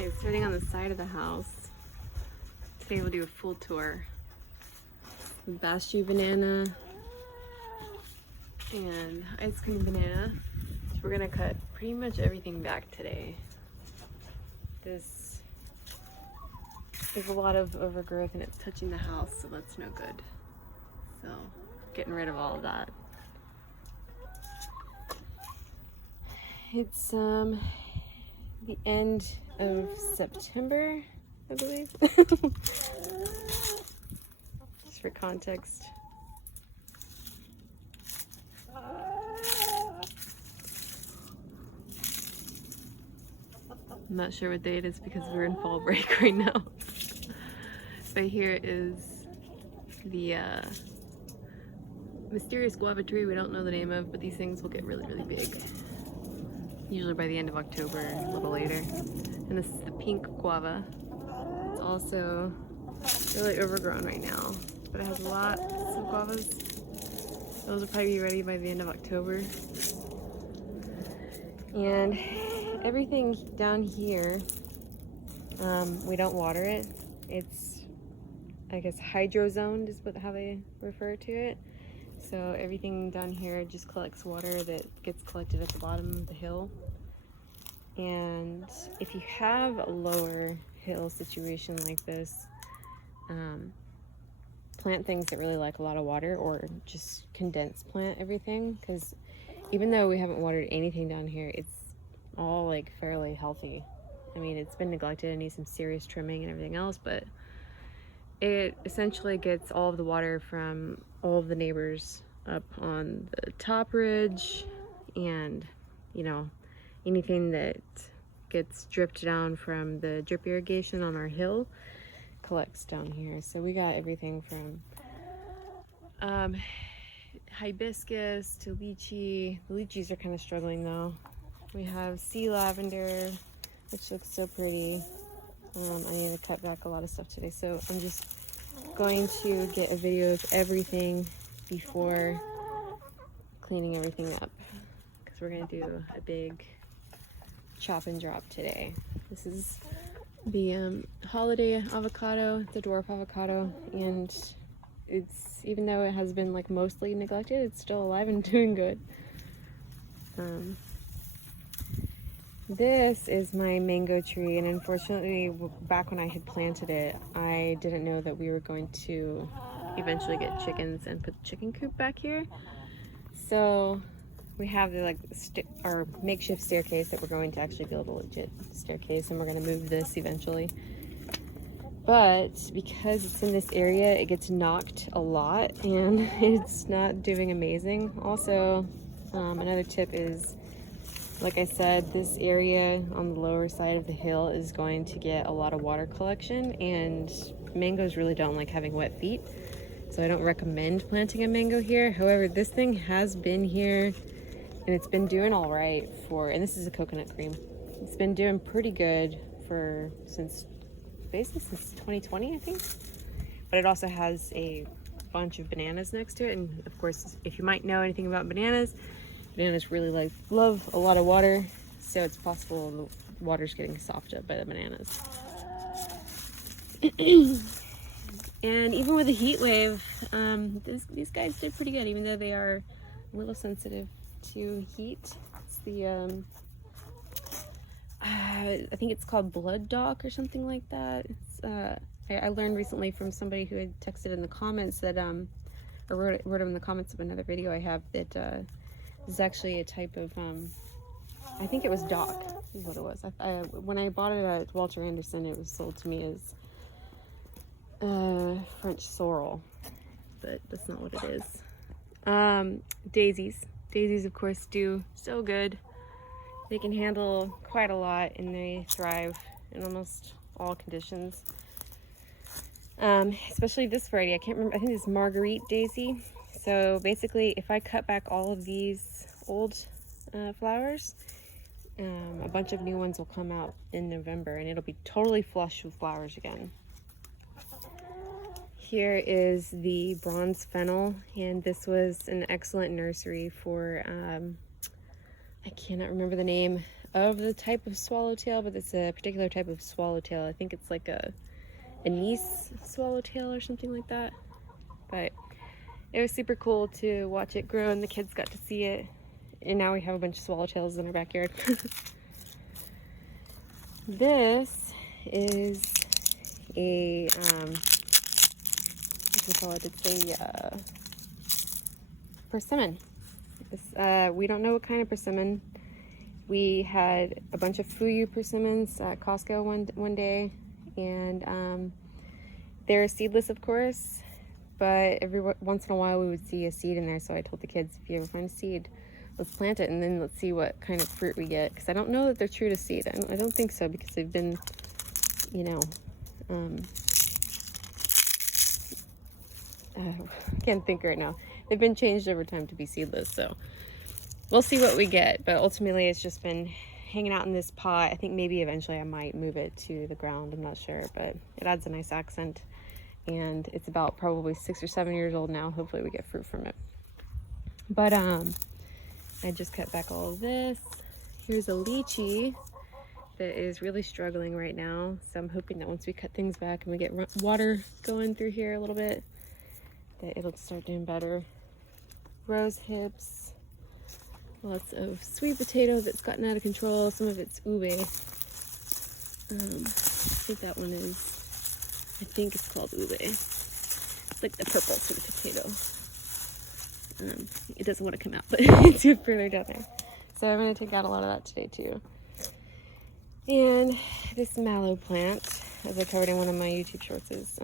Okay, starting on the side of the house. Today we'll do a full tour. Basju banana and ice cream banana. So we're gonna cut pretty much everything back today. There's a lot of overgrowth and it's touching the house, so that's no good. So getting rid of all of that. It's the end of September, I believe. Just for context. I'm not sure what day it is because we're in fall break right now. But here is the mysterious guava tree we don't know the name of, but these things will get really, really big. Usually by the end of October, a little later. And this is the pink guava. It's also really overgrown right now, but it has lots of guavas. Those will probably be ready by the end of October. And everything down here, we don't water it. It's, I guess, hydro-zoned is how they refer to it. So everything down here just collects water that gets collected at the bottom of the hill. And if you have a lower hill situation like this, plant things that really like a lot of water, or just condense plant everything, because even though we haven't watered anything down here, it's all like fairly healthy. I mean, it's been neglected and needs some serious trimming and everything else, but it essentially gets all of the water from all of the neighbors up on the top ridge, and you know, anything that gets dripped down from the drip irrigation on our hill collects down here. So we got everything from hibiscus to lychee. The lychees are kind of struggling though. We have sea lavender, which looks so pretty. I need to cut back a lot of stuff today, so I'm just going to get a video of everything before cleaning everything up, because we're going to do a big chop and drop today. This is the holiday avocado, the dwarf avocado, and it's, even though it has been like mostly neglected, it's still alive and doing good. This is my mango tree, and unfortunately back when I had planted it, I didn't know that we were going to eventually get chickens and put the chicken coop back here. So we have the our makeshift staircase that we're going to actually build a legit staircase, and we're going to move this eventually. But because it's in this area, it gets knocked a lot and it's not doing amazing. Also, another tip is, like I said, this area on the lower side of the hill is going to get a lot of water collection, and mangoes really don't like having wet feet. So I don't recommend planting a mango here. However, this thing has been here and it's been doing all right and this is a coconut cream. It's been doing pretty good since 2020, I think. But it also has a bunch of bananas next to it. And of course, if you might know anything about bananas really love a lot of water. So it's possible the water's getting sopped up by the bananas. And even with a heat wave, these guys did pretty good, even though they are a little sensitive to heat. It's the, I think it's called blood dock or something like that. I learned recently from somebody who had texted in the comments that, or wrote in the comments of another video I have, that this is actually a type of, I think it was dock is what it was. When I bought it at Walter Anderson, it was sold to me as French sorrel, but that's not what it is. Daisies of course do so good. They can handle quite a lot and they thrive in almost all conditions. Especially this variety, I can't remember, I think it's Marguerite daisy. So basically, if I cut back all of these old flowers, a bunch of new ones will come out in November and it'll be totally flush with flowers again. Here is the bronze fennel, and this was an excellent nursery for, I cannot remember the name of the type of swallowtail, but it's a particular type of swallowtail. I think it's like a anise swallowtail or something like that. But it was super cool to watch it grow, and the kids got to see it. And now we have a bunch of swallowtails in our backyard. This is a, what do you call it? It's a persimmon. We don't know what kind of persimmon. We had a bunch of Fuyu persimmons at Costco one day, and they're seedless, of course, but every once in a while we would see a seed in there. So I told the kids, if you ever find a seed, let's plant it, and then let's see what kind of fruit we get, because I don't know that they're true to seed. I don't think so, because they've been, you know, I can't think right now. They've been changed over time to be seedless, so we'll see what we get. But ultimately, it's just been hanging out in this pot. I think maybe eventually I might move it to the ground. I'm not sure, but it adds a nice accent. And it's about probably 6 or 7 years old now. Hopefully we get fruit from it. But I just cut back all of this. Here's a lychee that is really struggling right now. So I'm hoping that once we cut things back and we get water going through here a little bit, that it'll start doing better. Rose hips. Lots of sweet potato that's gotten out of control. Some of it's ube. I think that one is, I think it's called ube. It's like the purple sweet potato. It doesn't want to come out, but it's further down there. So I'm going to take out a lot of that today too. And this mallow plant, as I covered in one of my YouTube shorts, is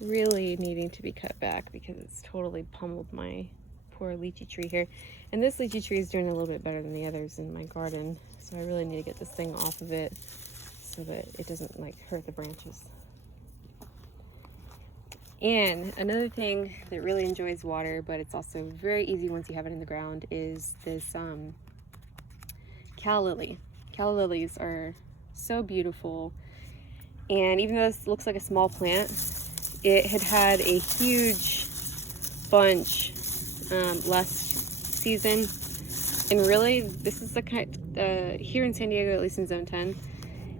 really needing to be cut back because it's totally pummeled my poor lychee tree here. And this lychee tree is doing a little bit better than the others in my garden, so I really need to get this thing off of it so that it doesn't like hurt the branches. And another thing that really enjoys water, but it's also very easy once you have it in the ground, is this calla lily. Calla lilies are so beautiful, and even though this looks like a small plant, it had a huge bunch last season. And really, this is the kind here in San Diego, at least in Zone 10,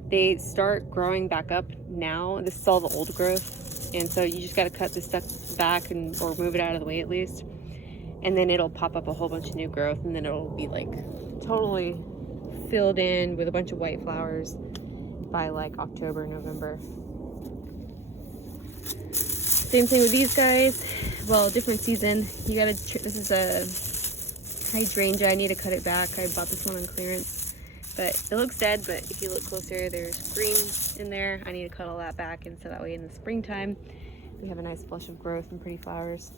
they start growing back up now. This is all the old growth, and so you just got to cut this stuff back or move it out of the way at least, and then it'll pop up a whole bunch of new growth, and then it'll be like totally filled in with a bunch of white flowers by like October, November. Same thing with these guys. Well, different season. You gotta, this is a hydrangea. I need to cut it back. I bought this one on clearance, but it looks dead, but if you look closer, there's green in there. I need to cut all that back, and so that way in the springtime we have a nice flush of growth and pretty flowers.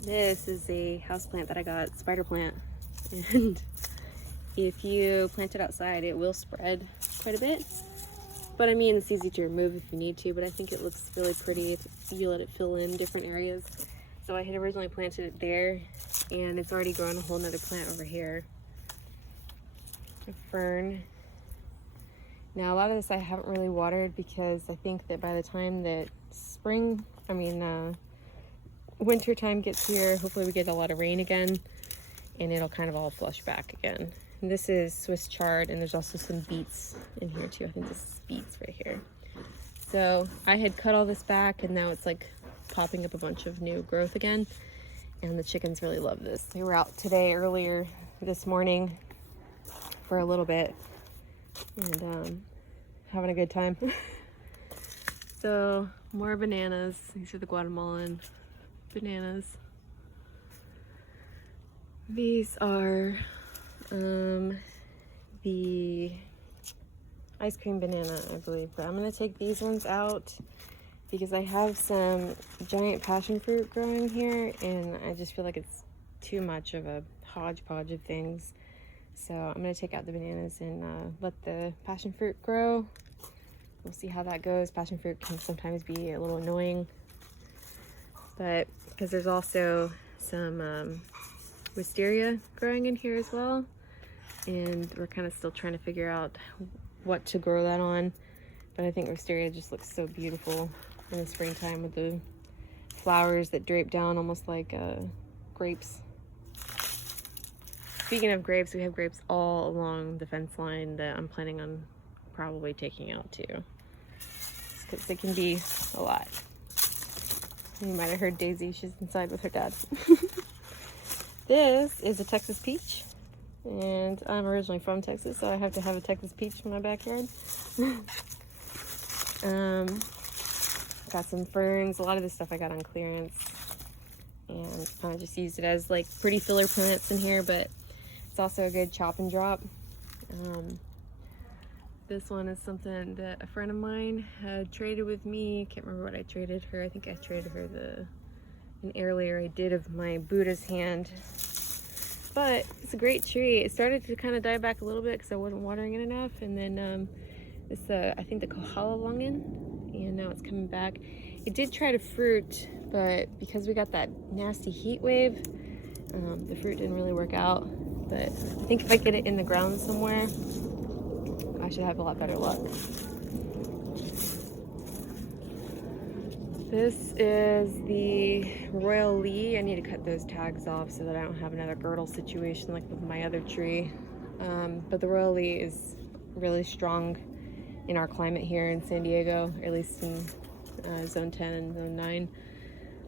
This is a houseplant that I got, spider plant, and if you plant it outside, it will spread quite a bit. But I mean, it's easy to remove if you need to, but I think it looks really pretty if you let it fill in different areas. So I had originally planted it there, and it's already grown a whole nother plant over here. A fern. Now a lot of this I haven't really watered because I think that by the time that winter time gets here, hopefully we get a lot of rain again, and it'll kind of all flush back again. And this is Swiss chard, and there's also some beets in here too. I think this is beets right here. So I had cut all this back, and now it's like popping up a bunch of new growth again, and the chickens really love this. They were out today earlier this morning for a little bit and having a good time. So more bananas. These are the Guatemalan bananas. These are the ice cream banana, I believe, but I'm gonna take these ones out because I have some giant passion fruit growing here, and I just feel like it's too much of a hodgepodge of things. So I'm gonna take out the bananas and let the passion fruit grow. We'll see how that goes. Passion fruit can sometimes be a little annoying, but because there's also some wisteria growing in here as well, and we're kind of still trying to figure out what to grow that on. But I think wisteria just looks so beautiful in the springtime with the flowers that drape down almost like grapes. speaking of grapes, we have grapes all along the fence line that I'm planning on probably taking out too, because it can be a lot. You might have heard Daisy, she's inside with her dad. This is a Texas peach, and I'm originally from Texas, so I have to have a Texas peach in my backyard. Got some ferns. A lot of this stuff I got on clearance, and kind of just used it as like pretty filler plants in here, but it's also a good chop and drop. This one is something that a friend of mine had traded with me. Can't remember what I traded her. I think I traded her an air layer I did of my Buddha's hand. But it's a great tree. It started to kind of die back a little bit because I wasn't watering it enough. And then this, I think the Kohala Lungen, and now it's coming back. It did try to fruit, but because we got that nasty heat wave, the fruit didn't really work out. But I think if I get it in the ground somewhere, I should have a lot better luck. This is the Royal Lee. I need to cut those tags off so that I don't have another girdle situation like with my other tree. But the Royal Lee is really strong in our climate here in San Diego, or at least in zone 10 and zone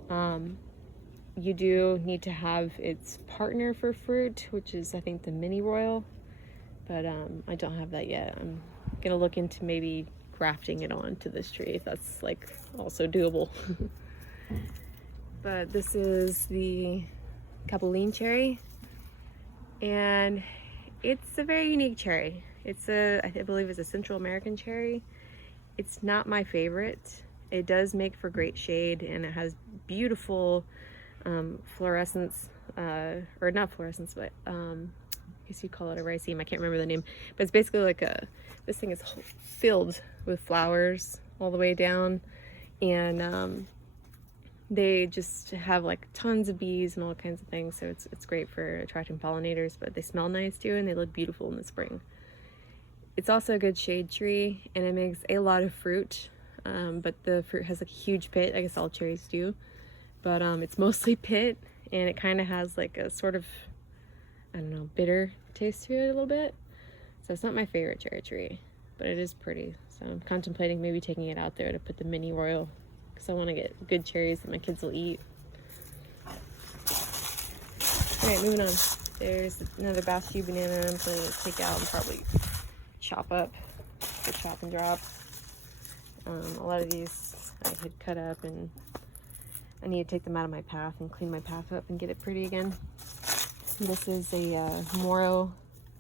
9. You do need to have its partner for fruit, which is I think the mini royal, but I don't have that yet. I'm gonna look into maybe grafting it onto this tree if that's like also doable. But this is the Capulin cherry, and it's a very unique cherry. It's I believe it's a Central American cherry. It's not my favorite. It does make for great shade, and it has beautiful fluorescence, or not fluorescence, but I guess you call it a riceme. I can't remember the name, but it's basically like this thing is filled with flowers all the way down, and they just have like tons of bees and all kinds of things, so it's great for attracting pollinators, but they smell nice too, and they look beautiful in the spring. It's also a good shade tree, and it makes a lot of fruit, but the fruit has like a huge pit. I guess all cherries do, but it's mostly pit, and it kind of has like a sort of, I don't know, bitter taste to it a little bit. So it's not my favorite cherry tree, but it is pretty. So I'm contemplating maybe taking it out there to put the mini royal, because I want to get good cherries that my kids will eat. Alright, moving on. There's another Basque banana I'm planning to take out and probably chop up for chop and drop. A lot of these I had cut up, and I need to take them out of my path and clean my path up and get it pretty again. This is a Moro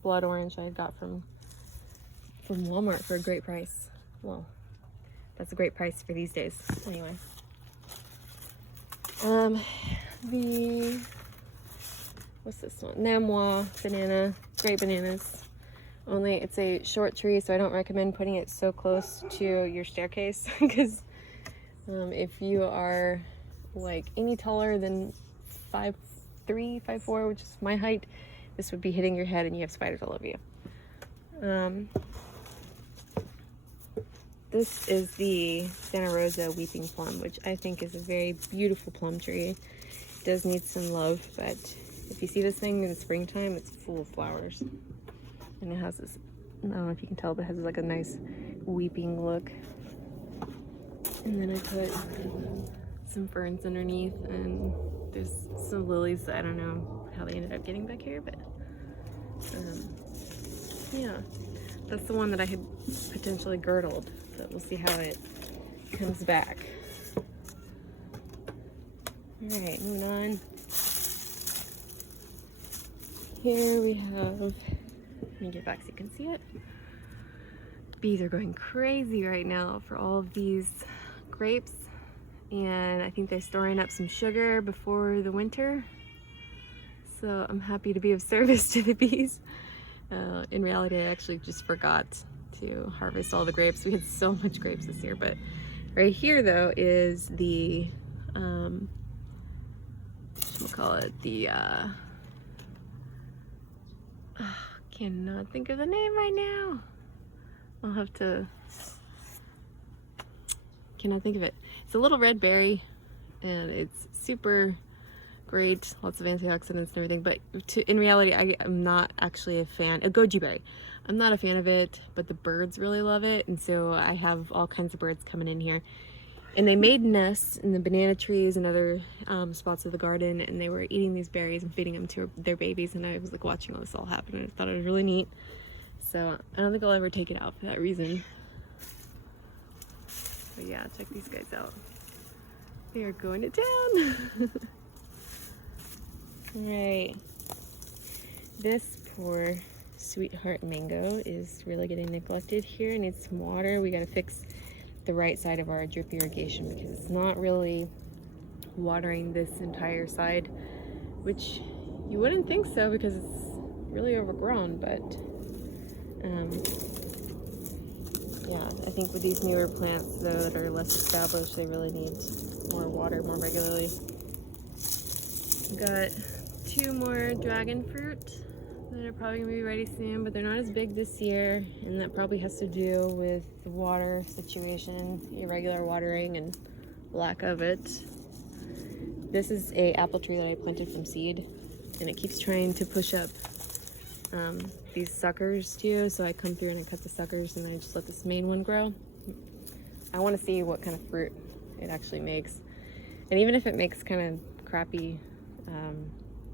blood orange I got from Walmart for a great price. Well, that's a great price for these days. Anyway, what's this one? Namois banana. Great bananas. Only it's a short tree, so I don't recommend putting it so close to your staircase, because if you are like any taller than 5'3", 5'4", which is my height, this would be hitting your head and you have spiders all over you. This is the Santa Rosa Weeping Plum, which I think is a very beautiful plum tree. It does need some love, but if you see this thing in the springtime, it's full of flowers. And it has this, I don't know if you can tell, but it has like a nice weeping look. And then I put some ferns underneath, and there's some lilies that I don't know how they ended up getting back here, but yeah, that's the one that I had potentially girdled, but we'll see how it comes back. Alright, moving on. Here we have, let me get back so you can see it. Bees are going crazy right now for all of these grapes, and I think they're storing up some sugar before the winter, so I'm happy to be of service to the bees. In reality, I actually just forgot to harvest all the grapes. We had so much grapes this year, but right here though is the cannot think of the name right now. I'll have to, cannot think of it. It's a little red berry, and it's super great, lots of antioxidants and everything, but in reality, I am not actually a fan. A goji berry, I'm not a fan of it, but the birds really love it, and so I have all kinds of birds coming in here. And they made nests in the banana trees and other spots of the garden, and they were eating these berries and feeding them to their babies, and I was like watching all this all happen, and I thought it was really neat. So I don't think I'll ever take it out for that reason. But yeah, check these guys out. They are going to town. Right. This poor sweetheart mango is really getting neglected here. It needs some water. We gotta fix the right side of our drip irrigation because it's not really watering this entire side, which you wouldn't think so because it's really overgrown, but yeah, I think with these newer plants though that are less established, they really need more water more regularly. Got 2 more dragon fruit that are probably gonna be ready soon, but they're not as big this year, and that probably has to do with the water situation, irregular watering and lack of it. This is a apple tree that I planted from seed, and it keeps trying to push up these suckers too, so I come through and I cut the suckers and I just let this main one grow. I want to see what kind of fruit it actually makes, and even if it makes kind of crappy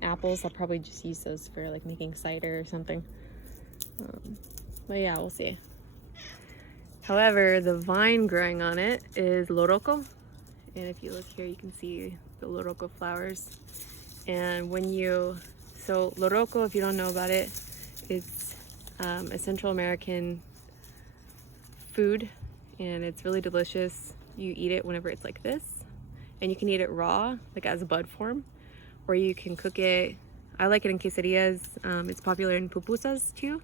apples, I'll probably just use those for like making cider or something. But yeah, we'll see. However, the vine growing on it is loroco, and if you look here you can see the loroco flowers. And so loroco, if you don't know about it, it's a Central American food, and it's really delicious. You eat it whenever it's like this, and you can eat it raw, like as a bud form, or you can cook it. I like it in quesadillas. It's popular in pupusas too,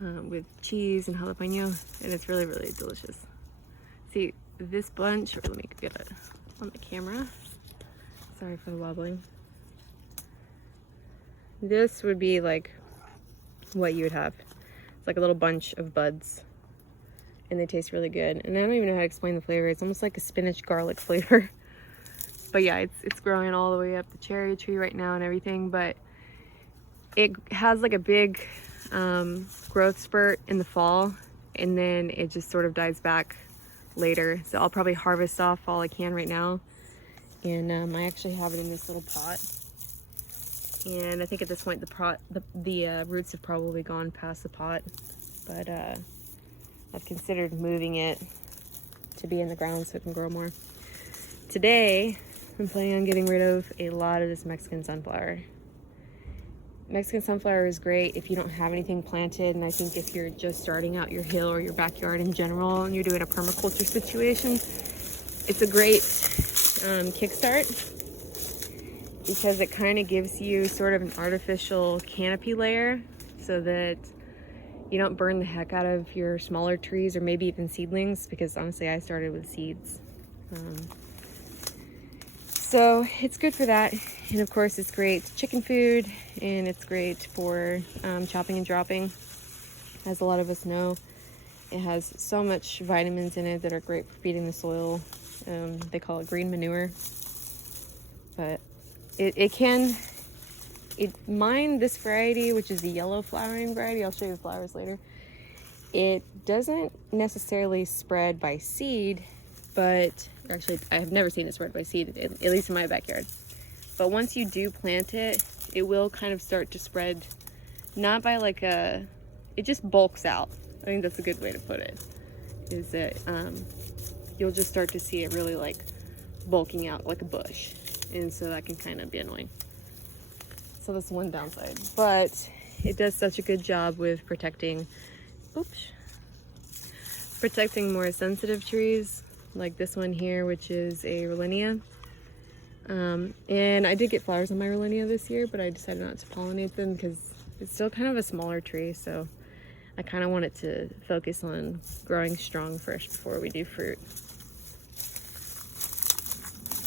with cheese and jalapeno, and it's really, really delicious. See, this bunch, or let me get it on the camera. Sorry for the wobbling. This would be like what you would have. It's like a little bunch of buds, and they taste really good. And I don't even know how to explain the flavor. It's almost like a spinach garlic flavor. But yeah, it's growing all the way up the cherry tree right now and everything, but it has like a big growth spurt in the fall, and then it just sort of dies back later. So I'll probably harvest off all I can right now. And I actually have it in this little pot. And I think at this point the roots have probably gone past the pot, but I've considered moving it to be in the ground so it can grow more. Today, I'm planning on getting rid of a lot of this Mexican sunflower. Mexican sunflower is great if you don't have anything planted, and I think if you're just starting out your hill or your backyard in general and you're doing a permaculture situation, it's a great kickstart, because it kind of gives you sort of an artificial canopy layer so that you don't burn the heck out of your smaller trees or maybe even seedlings, because honestly I started with seeds. So it's good for that, and of course it's great chicken food, and it's great for chopping and dropping. As a lot of us know, it has so much vitamins in it that are great for feeding the soil. They call it green manure, but mine, this variety, which is the yellow flowering variety, I'll show you the flowers later, it doesn't necessarily spread by seed, but actually I have never seen it spread by seed, at least in my backyard. But once you do plant it, it will kind of start to spread, not by like it just bulks out. I think that's a good way to put it, is that you'll just start to see it really like bulking out like a bush, and so that can kind of be annoying. So that's one downside, but it does such a good job with protecting more sensitive trees, like this one here, which is a Rollinia. And I did get flowers on my Rollinia this year, but I decided not to pollinate them because it's still kind of a smaller tree, so I kind of want it to focus on growing strong first before we do fruit.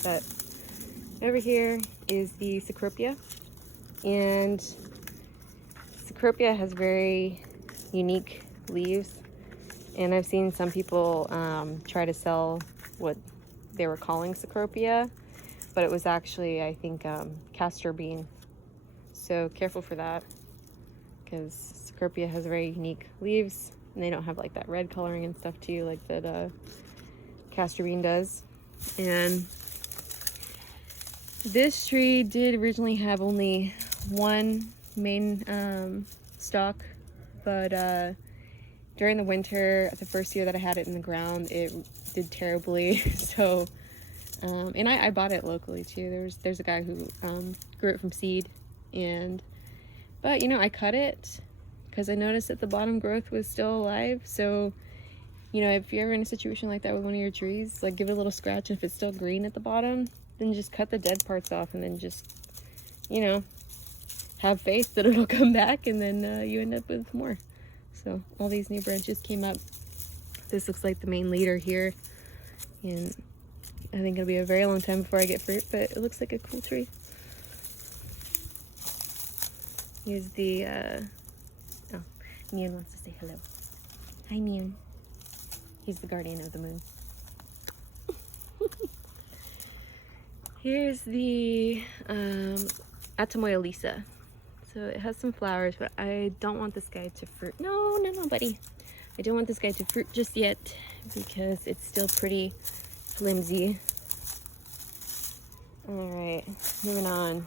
But over here is the Cecropia, and Cecropia has very unique leaves, and I've seen some people try to sell what they were calling Cecropia, but it was actually, I think, castor bean. So careful for that, because Cecropia has very unique leaves, and they don't have like that red coloring and stuff too, like that castor bean does. And this tree did originally have only one main stalk, but during the winter, the first year that I had it in the ground, it did terribly. So, and I bought it locally too. There's a guy who grew it from seed, but you know, I cut it because I noticed that the bottom growth was still alive. So, you know, if you're ever in a situation like that with one of your trees, like give it a little scratch, and if it's still green at the bottom, then just cut the dead parts off, and then just, you know, have faith that it'll come back, and then you end up with more. So all these new branches came up. This looks like the main leader here, and I think it'll be a very long time before I get fruit, but it looks like a cool tree. Here's the oh, Mion wants to say hello. Hi, Mion. He's the guardian of the moon. Here's the Atamoya Lisa. So it has some flowers, but I don't want this guy to fruit. No, buddy. I don't want this guy to fruit just yet because it's still pretty flimsy. All right, moving on.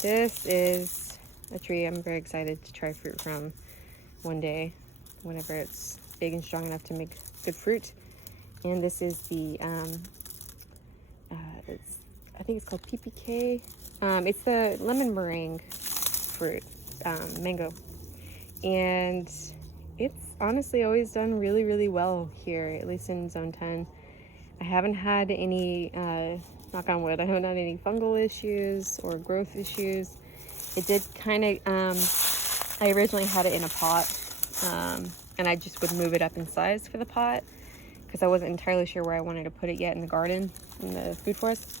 This is a tree I'm very excited to try fruit from one day, whenever it's big and strong enough to make good fruit. And this is the I think it's called PPK. It's the lemon meringue fruit, mango, and it's honestly always done really, really well here, at least in Zone 10. I haven't had any, knock on wood, I haven't had any fungal issues or growth issues. It did kind of, I originally had it in a pot, and I just would move it up in size for the pot because I wasn't entirely sure where I wanted to put it yet in the garden, in the food forest.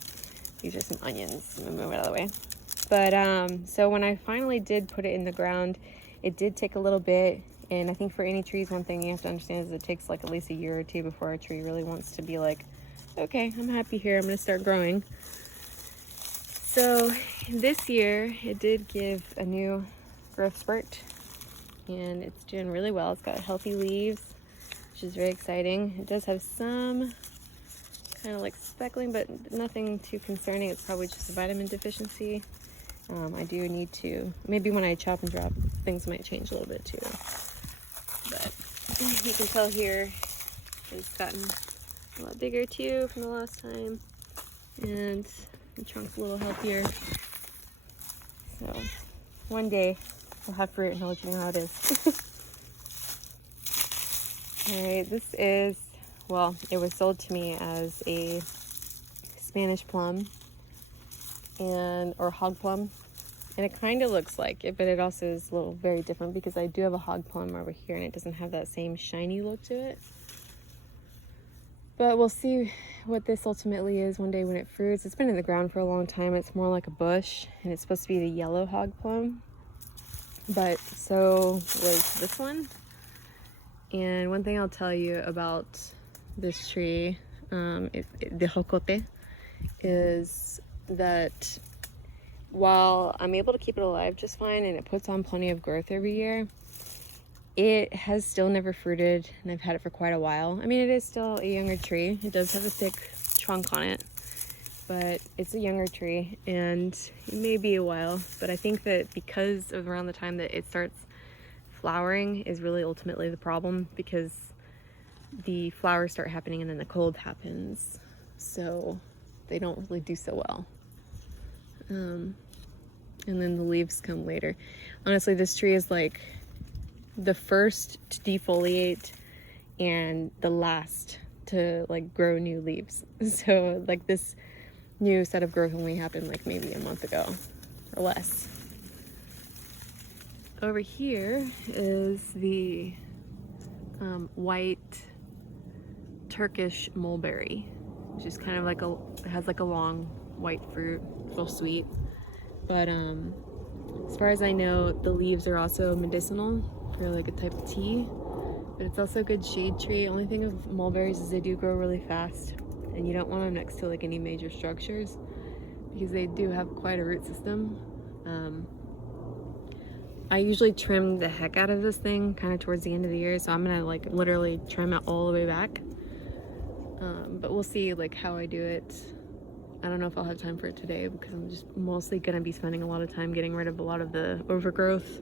These are some onions. I'm gonna move it out of the way. But so when I finally did put it in the ground, it did take a little bit. And I think for any trees, one thing you have to understand is it takes like at least a year or two before a tree really wants to be like, okay, I'm happy here, I'm gonna start growing. So this year it did give a new growth spurt, and it's doing really well. It's got healthy leaves, which is very exciting. It does have some kind of like speckling, but nothing too concerning. It's probably just a vitamin deficiency. I do need to, maybe when I chop and drop, things might change a little bit too. But you can tell here it's gotten a lot bigger too from the last time, and the trunk's a little healthier. So one day we'll have fruit and I'll let you know how it is. Alright, this is, well, it was sold to me as a Spanish plum or hog plum, and it kind of looks like it, but it also is a little very different because I do have a hog plum over here and it doesn't have that same shiny look to it. But we'll see what this ultimately is one day when it fruits. It's been in the ground for a long time. It's more like a bush, and it's supposed to be the yellow hog plum, but so was this one. And one thing I'll tell you about this tree, the jocote, is that while I'm able to keep it alive just fine and it puts on plenty of growth every year, it has still never fruited, and I've had it for quite a while. I mean, it is still a younger tree. It does have a thick trunk on it, but it's a younger tree and it may be a while. But I think that because of around the time that it starts flowering is really ultimately the problem, because the flowers start happening and then the cold happens, so they don't really do so well. And then the leaves come later. Honestly, this tree is like the first to defoliate and the last to like grow new leaves. So like this new set of growth only happened like maybe a month ago or less. Over here is the white Turkish mulberry, which is kind of like it has like a long white fruit, real sweet. But as far as I know, the leaves are also medicinal for like a type of tea, but it's also a good shade tree. Only thing of mulberries is they do grow really fast. and you don't want them next to like any major structures because they do have quite a root system. I usually trim the heck out of this thing kind of towards the end of the year, so I'm gonna like literally trim it all the way back. But we'll see like how I do it. I don't know if I'll have time for it today because I'm just mostly gonna be spending a lot of time getting rid of a lot of the overgrowth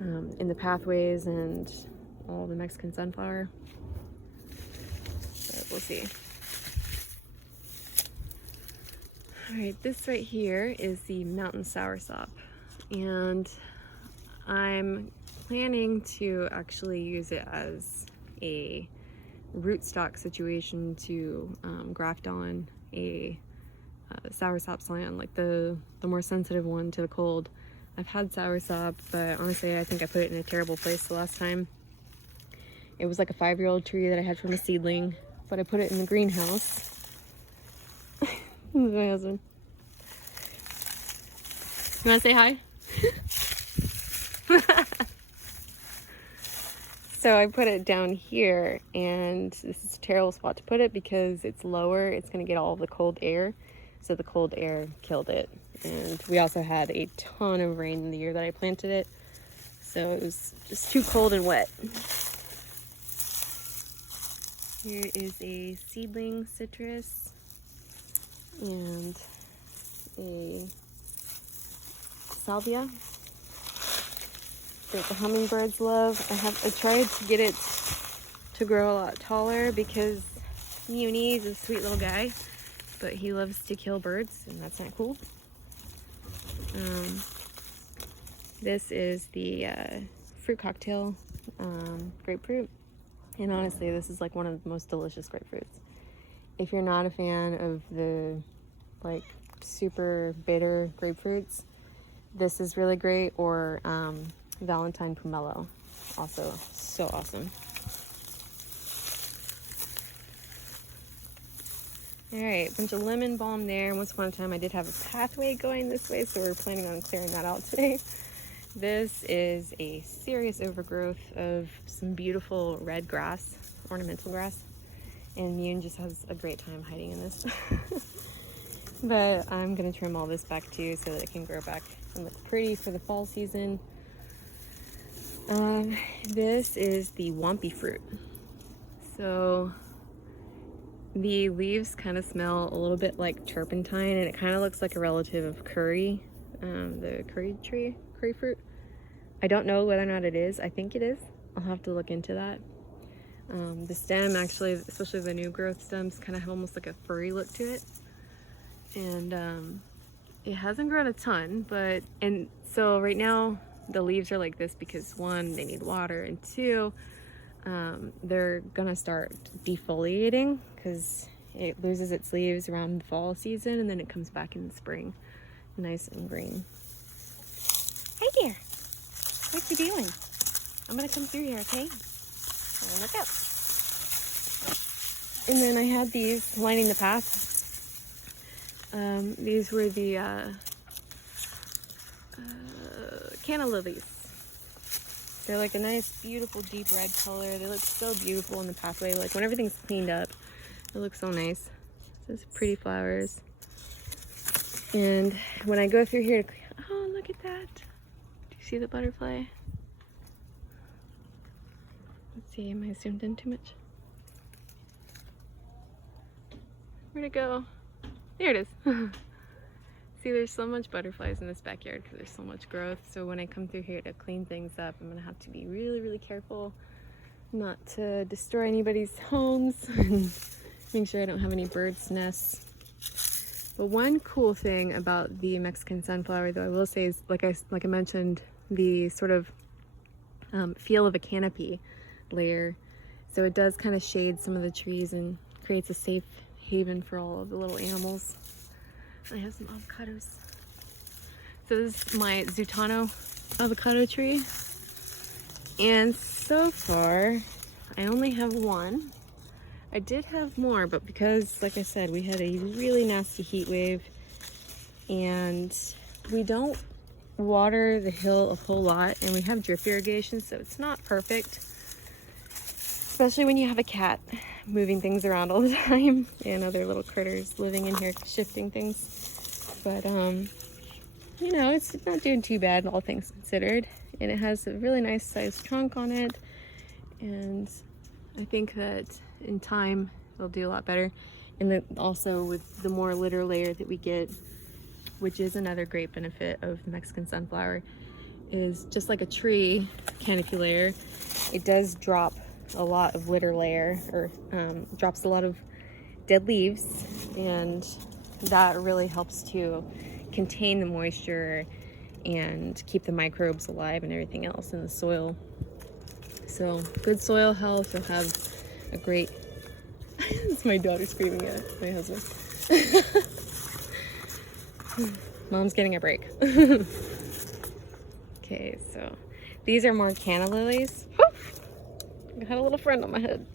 in the pathways and all the Mexican sunflower. But we'll see. Alright, this right here is the mountain soursop, and I'm planning to actually use it as a rootstock situation to graft on a soursop plant, like the more sensitive one to the cold. I've had soursop, but honestly I think I put it in a terrible place the last time. It was like a 5-year-old tree that I had from a seedling, but I put it in the greenhouse. This is my husband. You want to say hi? So I put it down here, and this is a terrible spot to put it because it's lower. It's going to get all of the cold air. So the cold air killed it. And we also had a ton of rain in the year that I planted it. So it was just too cold and wet. Here is a seedling citrus and a salvia that the hummingbirds love. I tried to get it to grow a lot taller because Muni is a sweet little guy, but he loves to kill birds, and that's not cool. This is the fruit cocktail grapefruit, and honestly this is like one of the most delicious grapefruits. If you're not a fan of the like super bitter grapefruits, this is really great, or Valentine pomelo, also so awesome. Alright, bunch of lemon balm there. Once upon a time I did have a pathway going this way, so we're planning on clearing that out today. This is a serious overgrowth of some beautiful red grass, ornamental grass, and Mune just has a great time hiding in this. But I'm gonna trim all this back too so that it can grow back and look pretty for the fall season. This is the Wampi fruit. So the leaves kind of smell a little bit like turpentine, and it kind of looks like a relative of curry, the curry fruit. I don't know whether or not it is. I think it is. I'll have to look into that. The stem actually, especially the new growth stems, kind of have almost like a furry look to it. And it hasn't grown a ton, but, and so right now the leaves are like this because 1, they need water, and 2, they're gonna start defoliating because it loses its leaves around the fall season, and then it comes back in the spring nice and green. Hey there, what you doing? I'm gonna come through here, okay? Look up. And then I had these lining the path. These were the canna lilies. They're like a nice, beautiful, deep red color. They look so beautiful in the pathway. Like when everything's cleaned up, it looks so nice. Those pretty flowers. And when I go through here to, oh, look at that. Do you see the butterfly? Let's see, am I zoomed in too much? Where'd it go? There it is. See, there's so much butterflies in this backyard because there's so much growth. So when I come through here to clean things up, I'm gonna have to be really, really careful not to destroy anybody's homes and make sure I don't have any birds' nests. But one cool thing about the Mexican sunflower, though, I will say is, like I mentioned, the sort of feel of a canopy layer. So it does kind of shade some of the trees and creates a safe haven for all of the little animals. I have some avocados. So this is my Zutano avocado tree. And so far, I only have one. I did have more, but because, like I said, we had a really nasty heat wave and we don't water the hill a whole lot, and we have drip irrigation, so it's not perfect, especially when you have a cat. moving things around all the time, and other little critters living in here shifting things. But you know, it's not doing too bad all things considered, and it has a really nice sized trunk on it, and I think that in time it'll do a lot better. And then also with the more litter layer that we get, which is another great benefit of Mexican sunflower, is just like a tree canopy layer, it does drop a lot of litter layer, or drops a lot of dead leaves, and that really helps to contain the moisture and keep the microbes alive and everything else in the soil. So good soil health will have a great it's my daughter screaming at my husband. Mom's getting a break. Okay, so these are more canna lilies. I had a little friend on my head.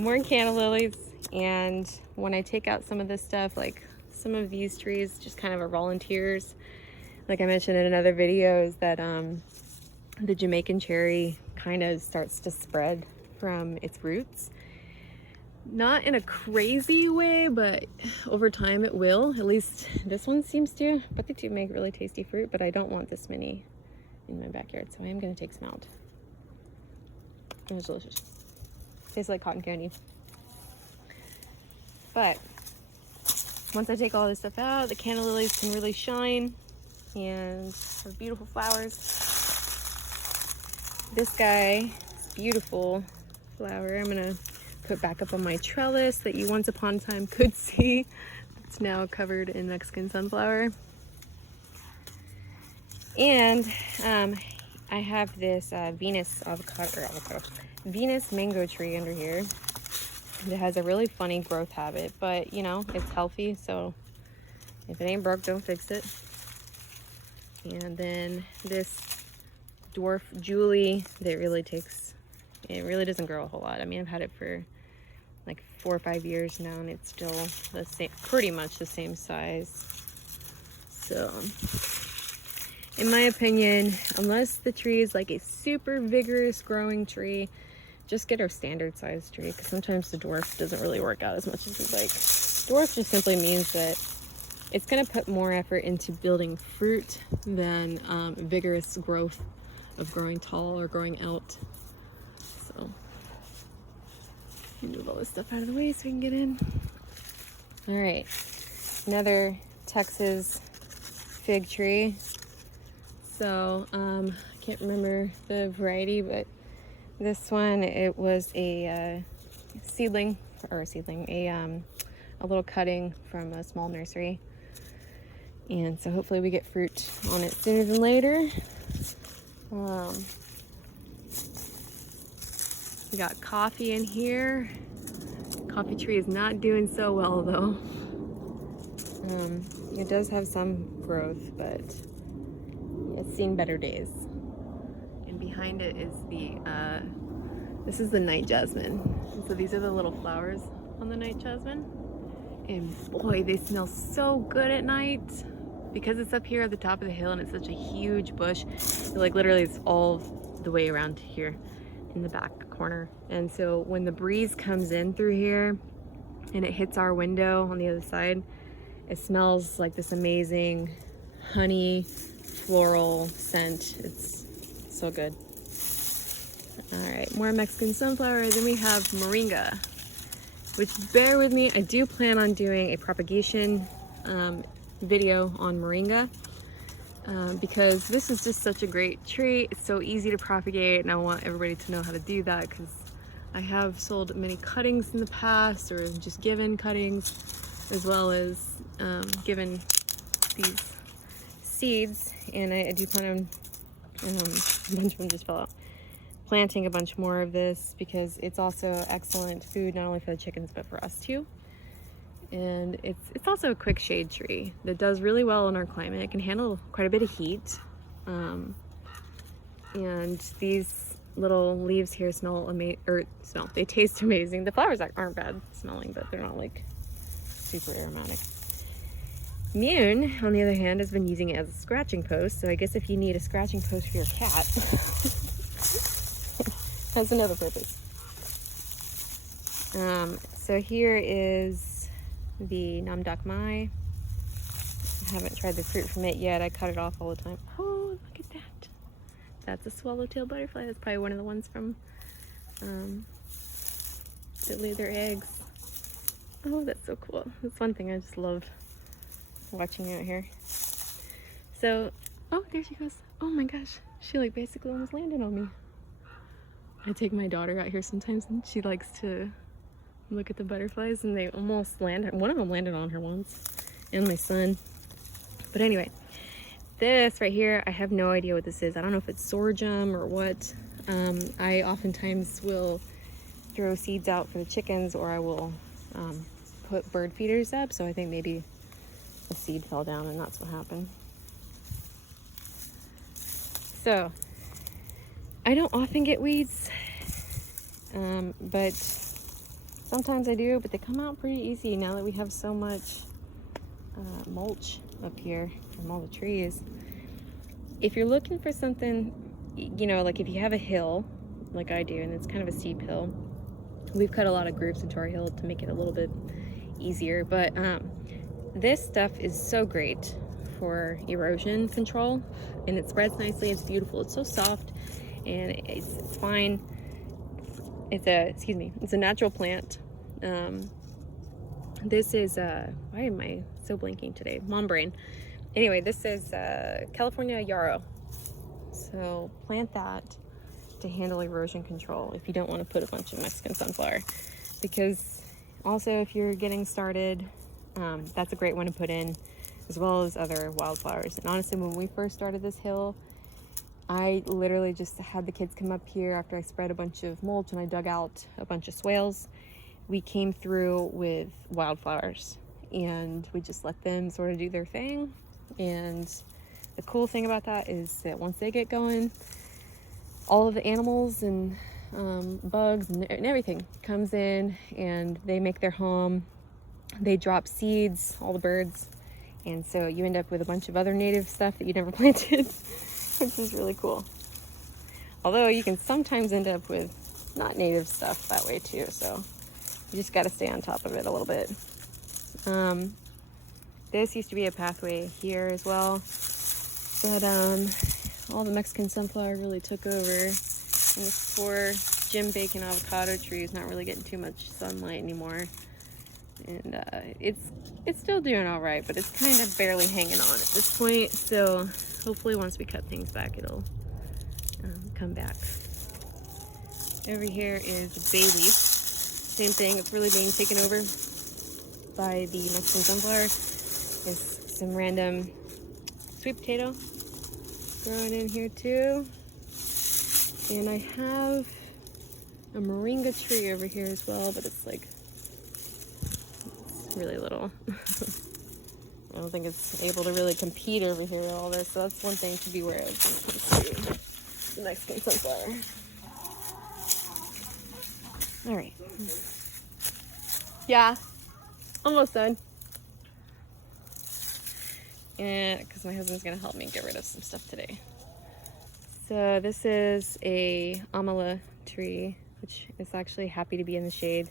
More canna lilies, and when I take out some of this stuff, like some of these trees just kind of are volunteers. Like I mentioned in another video, is that the Jamaican cherry kind of starts to spread from its roots. Not in a crazy way, but over time it will. At least this one seems to. But they do make really tasty fruit, but I don't want this many in my backyard, so I am going to take some out. It was delicious. Tastes like cotton candy. But once I take all this stuff out, the canna lilies can really shine and have beautiful flowers. This guy is beautiful flower. I'm gonna put back up on my trellis that you once upon a time could see. It's now covered in Mexican sunflower. And I have this Venus Venus mango tree under here that has a really funny growth habit, but you know, it's healthy, so if it ain't broke, don't fix it. And then this dwarf Julie that really doesn't grow a whole lot. I mean, I've had it for like 4 or 5 years now, and it's still the same, pretty much the same size. So in my opinion, unless the tree is like a super vigorous growing tree, just get our standard size tree, because sometimes the dwarf doesn't really work out as much as we'd like. Dwarf just simply means that it's going to put more effort into building fruit than vigorous growth of growing tall or growing out. So move all this stuff out of the way so we can get in. All right, another Texas fig tree. So I can't remember the variety, but this one, it was a seedling, a little cutting from a small nursery. And so hopefully we get fruit on it sooner than later. We got coffee in here. Coffee tree is not doing so well though. It does have some growth, but it's seen better days. And behind it is this is the night jasmine. And so these are the little flowers on the night jasmine. And boy, they smell so good at night. Because it's up here at the top of the hill and it's such a huge bush, like literally it's all the way around here in the back corner. And so when the breeze comes in through here and it hits our window on the other side, it smells like this amazing honey floral scent. It's so good. All right, more Mexican sunflower. Then we have moringa, which, bear with me, I do plan on doing a propagation video on moringa because this is just such a great tree. It's so easy to propagate, and I want everybody to know how to do that, because I have sold many cuttings in the past, or just given cuttings, as well as given these seeds. And I do plan on a bunch of them just fell out, planting a bunch more of this, because it's also excellent food not only for the chickens but for us too. And it's also a quick shade tree that does really well in our climate. It can handle quite a bit of heat. And these little leaves here they taste amazing. The flowers aren't bad smelling, but they're not like super aromatic. Mune, on the other hand, has been using it as a scratching post. So I guess if you need a scratching post for your cat, has another purpose. So here is the Namdak Mai. I haven't tried the fruit from it yet. I cut it off all the time. Oh, look at that. That's a swallowtail butterfly. That's probably one of the ones from that lay their eggs. Oh, that's so cool. That's one thing I just love watching out here. So, oh, there she goes. Oh my gosh. She like basically almost landed on me. I take my daughter out here sometimes and she likes to look at the butterflies and they almost landed. One of them landed on her once, and my son. But anyway, this right here, I have no idea what this is. I don't know if it's sorghum or what. I oftentimes will throw seeds out for the chickens, or I will put bird feeders up. So I think maybe a seed fell down and that's what happened. So I don't often get weeds, but sometimes I do, but they come out pretty easy now that we have so much mulch up here from all the trees. If you're looking for something, you know, like if you have a hill like I do, and it's kind of a steep hill, we've cut a lot of grooves into our hill to make it a little bit easier, but this stuff is so great for erosion control, and it spreads nicely. It's beautiful. It's so soft, and it's fine. It's a natural plant. This is why am I so blanking today? Mom brain. Anyway, this is California yarrow. So plant that to handle erosion control if you don't want to put a bunch of Mexican sunflower, because also if you're getting started, that's a great one to put in, as well as other wildflowers. And honestly, when we first started this hill, I literally just had the kids come up here after I spread a bunch of mulch and I dug out a bunch of swales. We came through with wildflowers and we just let them sort of do their thing. And the cool thing about that is that once they get going, all of the animals and bugs and everything comes in and they make their home. They drop seeds, all the birds. And so you end up with a bunch of other native stuff that you never planted, which is really cool. Although you can sometimes end up with not native stuff that way too. So you just got to stay on top of it a little bit. This used to be a pathway here as well, but all the Mexican sunflower really took over, and this poor Jim Bacon avocado tree is not really getting too much sunlight anymore, and it's still doing all right, but it's kind of barely hanging on at this point. So hopefully once we cut things back, it'll come back. Over here is bay leaf. Same thing, it's really being taken over by the Mexican sunflower. There's some random sweet potato growing in here too. And I have a moringa tree over here as well, but it's like, it's really little. I don't think it's able to really compete over here with all this, so that's one thing to be aware of when it comes to the Mexican sunflower. All right. Yeah, almost done. And because my husband's gonna help me get rid of some stuff today. So this is a amala tree, which is actually happy to be in the shade,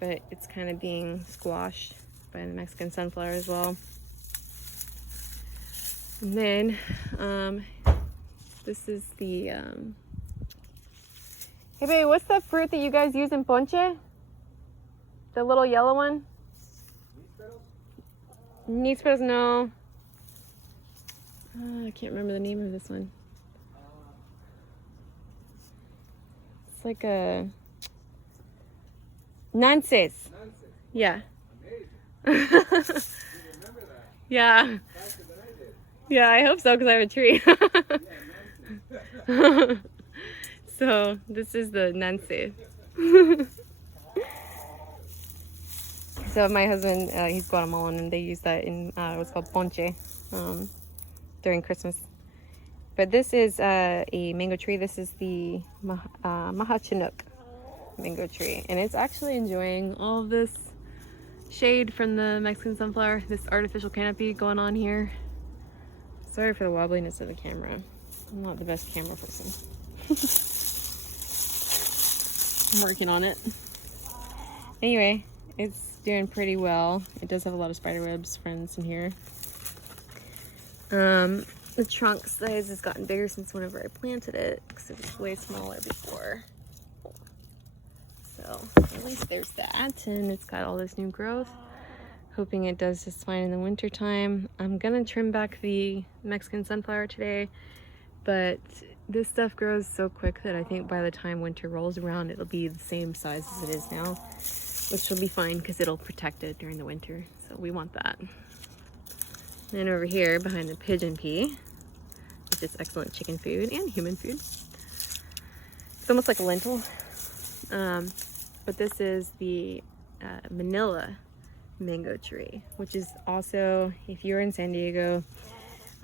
but it's kind of being squashed by the Mexican sunflower as well. And then this is the hey babe, what's the fruit that you guys use in ponche? The little yellow one? Nísperos, no. I can't remember the name of this one. It's like a Nances. Yeah. Yeah. Yeah, I hope so because I have a tree. So this is the Nances. So my husband, he's Guatemalan, and they use that in what's called ponche during Christmas. But this is a mango tree. This is the Maha Chinook mango tree, and it's actually enjoying all of this shade from the Mexican sunflower, this artificial canopy going on here. Sorry for the wobbliness of the camera. I'm not the best camera person. I'm working on it. Anyway, it's doing pretty well. It does have a lot of spider webs friends in here. The trunk size has gotten bigger since whenever I planted it, because it was way smaller before. So at least there's that, and it's got all this new growth. Hoping it does just fine in the winter time. I'm gonna trim back the Mexican sunflower today, but this stuff grows so quick that I think by the time winter rolls around, it'll be the same size as it is now, which will be fine because it'll protect it during the winter. So we want that. Then over here behind the pigeon pea, which is excellent chicken food and human food. It's almost like a lentil. But this is the Manila mango tree, which is also, if you're in San Diego,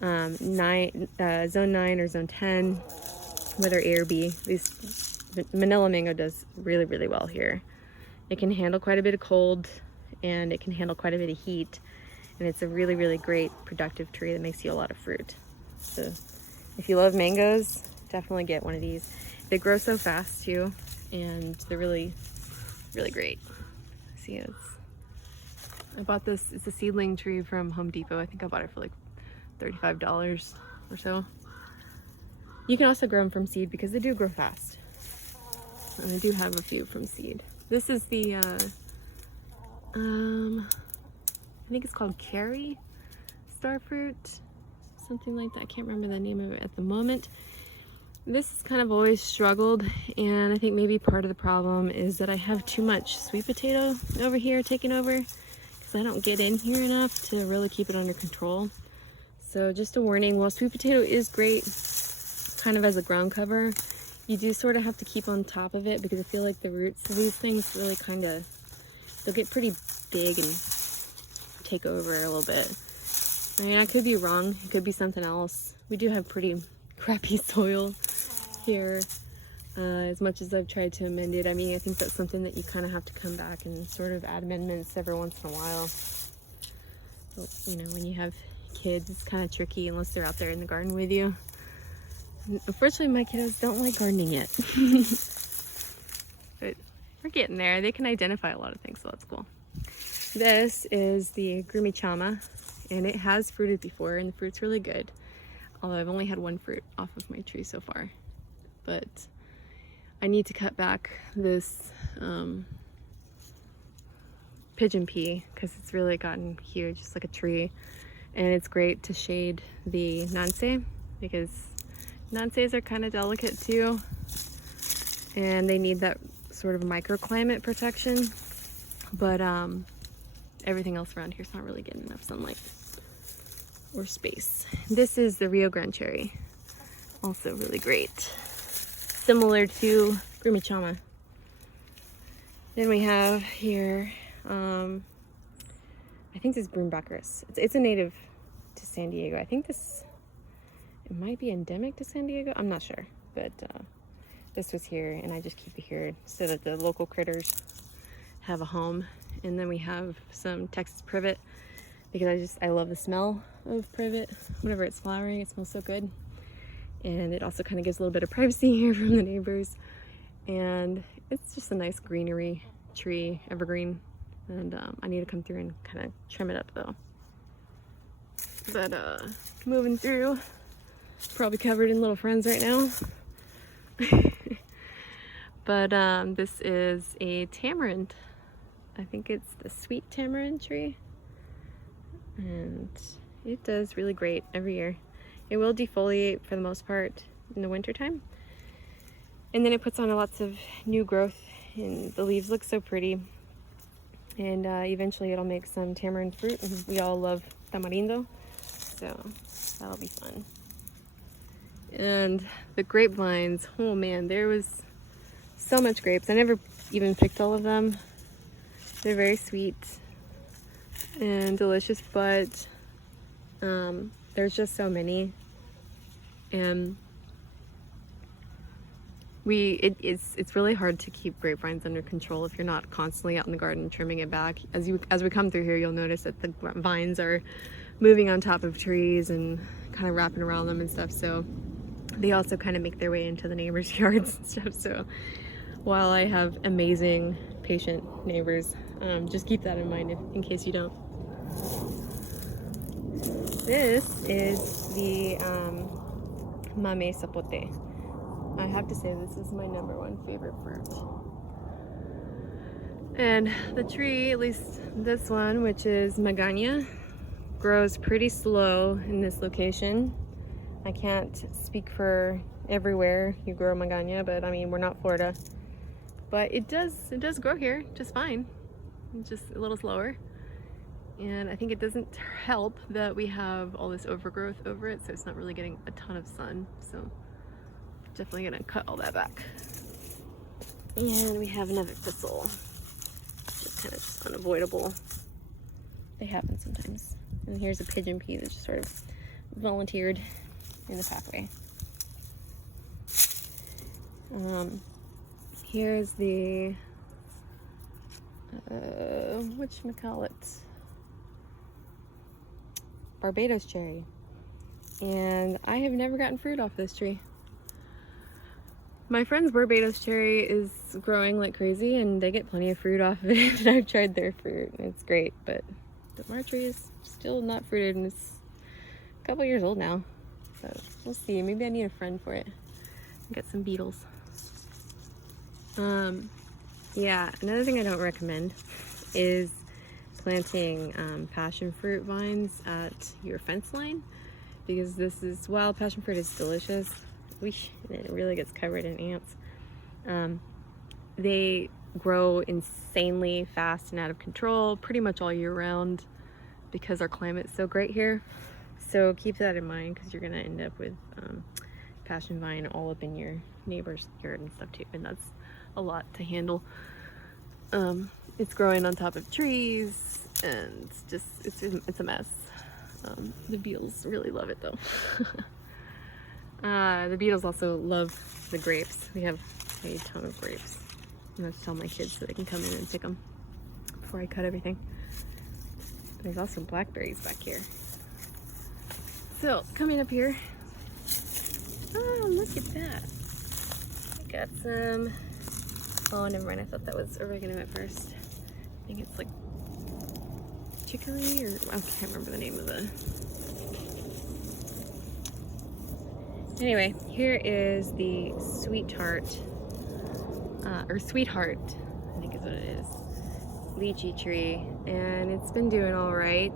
zone 9 or zone 10, whether A or B, the Manila mango does really, really well here. It can handle quite a bit of cold, and it can handle quite a bit of heat, and it's a really, really great productive tree that makes you a lot of fruit. So if you love mangoes, definitely get one of these. They grow so fast too, and they're really, really great. See, I bought this, it's a seedling tree from Home Depot. I think I bought it for like $35 or so. You can also grow them from seed because they do grow fast. And I do have a few from seed. This is the, I think it's called Carrie Starfruit, something like that. I can't remember the name of it at the moment. This has kind of always struggled, and I think maybe part of the problem is that I have too much sweet potato over here taking over, because I don't get in here enough to really keep it under control. So just a warning, while sweet potato is great kind of as a ground cover, you do sort of have to keep on top of it, because I feel like the roots of these things really kind of, they'll get pretty big and take over a little bit. I mean, I could be wrong. It could be something else. We do have pretty crappy soil here. As much as I've tried to amend it, I mean, I think that's something that you kind of have to come back and sort of add amendments every once in a while. But, you know, when you have kids, it's kind of tricky unless they're out there in the garden with you. And unfortunately, my kiddos don't like gardening yet. But we're getting there. They can identify a lot of things, so that's cool. This is the Grumichama, and it has fruited before, and the fruit's really good. Although I've only had one fruit off of my tree so far. But I need to cut back this pigeon pea because it's really gotten huge, just like a tree. And it's great to shade the Nancy, because Nancy's are kind of delicate too. And they need that sort of microclimate protection. But everything else around here is not really getting enough sunlight or space. This is the Rio Grande cherry, also really great, similar to Grumichama. Then we have here, I think this is Broombaccharis. It's a native to San Diego. I think it might be endemic to San Diego. I'm not sure, but this was here, and I just keep it here so that the local critters have a home. And then we have some Texas privet, because I love the smell of privet. Whenever it's flowering, it smells so good. And it also kind of gives a little bit of privacy here from the neighbors. And it's just a nice greenery tree, evergreen. And I need to come through and kind of trim it up though. But moving through, probably covered in little friends right now. But this is a tamarind. I think it's the sweet tamarind tree. And it does really great every year. It will defoliate for the most part in the winter time, and then it puts on lots of new growth, and the leaves look so pretty. And eventually it'll make some tamarind fruit, and we all love tamarindo, so that'll be fun. And the grapevines, oh man, there was so much grapes. I never even picked all of them. They're very sweet and delicious, but there's just so many, and it's really hard to keep grapevines under control if you're not constantly out in the garden trimming it back. As we come through here, you'll notice that the vines are moving on top of trees and kind of wrapping around them and stuff, so they also kind of make their way into the neighbors' yards and stuff. So while I have amazing patient neighbors. Just keep that in mind in case you don't. This is the mame sapote. I have to say this is my #1 favorite fruit. And the tree, at least this one, which is magaña, grows pretty slow in this location. I can't speak for everywhere you grow magaña, but I mean, we're not Florida. But it does grow here just fine. It's just a little slower. And I think it doesn't help that we have all this overgrowth over it, so it's not really getting a ton of sun. So definitely gonna cut all that back. And we have another thistle. It's kind of unavoidable. They happen sometimes. And here's a pigeon pea that just sort of volunteered in the pathway. Here's the whatchamacallit, Barbados cherry, and I have never gotten fruit off this tree. My friend's Barbados cherry is growing like crazy and they get plenty of fruit off of it, and I've tried their fruit and it's great, but the Mar tree is still not fruited and it's a couple years old now, so we'll see. Maybe I need a friend for it. Get some beetles. Yeah, another thing I don't recommend is planting passion fruit vines at your fence line, because this is, while passion fruit is delicious, it really gets covered in ants. They grow insanely fast and out of control pretty much all year round because our climate's so great here. So keep that in mind, because you're gonna end up with passion vine all up in your neighbor's yard and stuff too, and that's a lot to handle. It's growing on top of trees and it's a mess. The beetles really love it though. The beetles also love the grapes. We have a ton of grapes. I'm gonna tell my kids so they can come in and pick them before I cut everything. There's also blackberries back here. So coming up here, oh, look at that. I got some, oh, never mind. I thought that was oregano at first. I think it's like chicory, or I can't remember the name of the. Anyway, here is the sweetheart, I think is what it is, lychee tree, and it's been doing all right.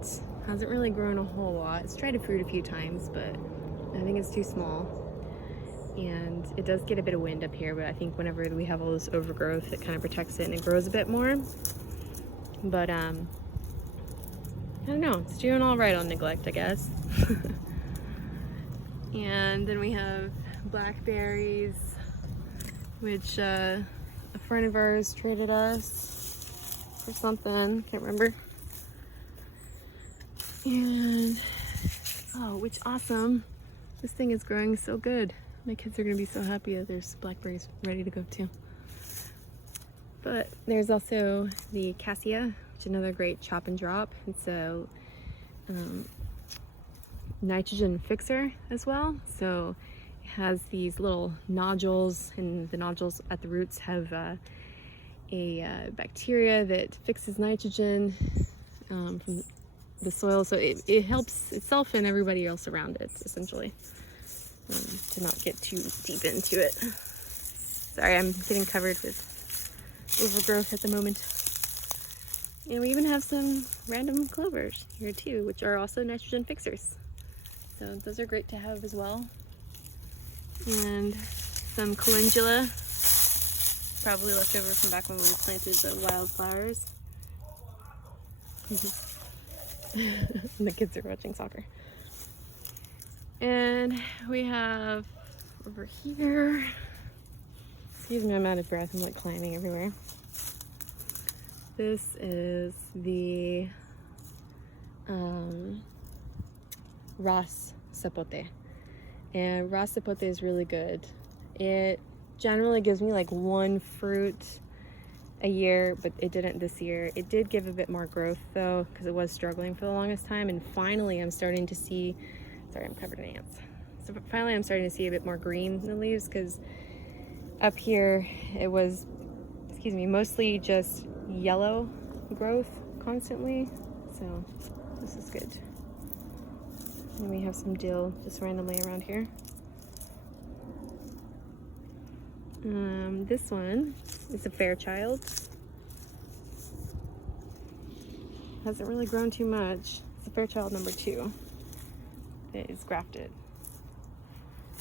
Hasn't really grown a whole lot. It's tried to fruit a few times, but I think it's too small. And it does get a bit of wind up here, but I think whenever we have all this overgrowth, it kind of protects it and it grows a bit more. But I don't know, it's doing all right on neglect, I guess. And then we have blackberries, which a friend of ours traded us for something, can't remember. And oh, which awesome, this thing is growing so good. My kids are gonna be so happy that there's blackberries ready to go too. But there's also the cassia, which is another great chop and drop. It's a nitrogen fixer as well. So it has these little nodules, and the nodules at the roots have a bacteria that fixes nitrogen from the soil. So it helps itself and everybody else around it, essentially. To not get too deep into it. Sorry, I'm getting covered with overgrowth at the moment. And we even have some random clovers here too, which are also nitrogen fixers. So those are great to have as well. And some calendula, probably left over from back when we planted the wildflowers. And the kids are watching soccer. And we have over here, excuse me, I'm out of breath, I'm like climbing everywhere. This is the Ras sapote, and Ras sapote is really good. It generally gives me like one fruit a year, but it didn't this year. It did give a bit more growth though, because it was struggling for the longest time, and finally I'm starting to see, sorry, I'm covered in ants. So finally I'm starting to see a bit more green in the leaves, because up here it was, excuse me, mostly just yellow growth constantly. So this is good. And we have some dill just randomly around here. This one is a Fairchild. Hasn't really grown too much. It's a Fairchild number 2. It is grafted,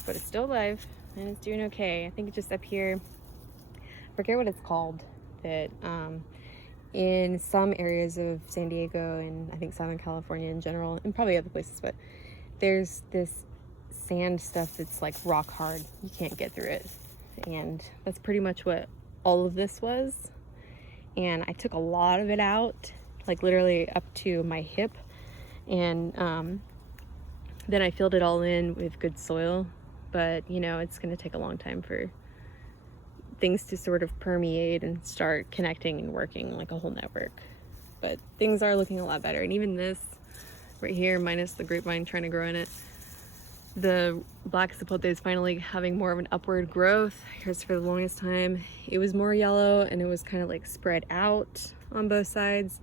but it's still alive and it's doing okay. I think it's just up here, I forget what it's called, that in some areas of San Diego and I think Southern California in general, and probably other places, but there's this sand stuff that's like rock hard. You can't get through it. And that's pretty much what all of this was. And I took a lot of it out, like literally up to my hip. And then I filled it all in with good soil. But, you know, it's going to take a long time for things to sort of permeate and start connecting and working like a whole network. But things are looking a lot better. And even this right here, minus the grapevine trying to grow in it, the black sapote is finally having more of an upward growth. Because for the longest time it was more yellow and it was kind of like spread out on both sides.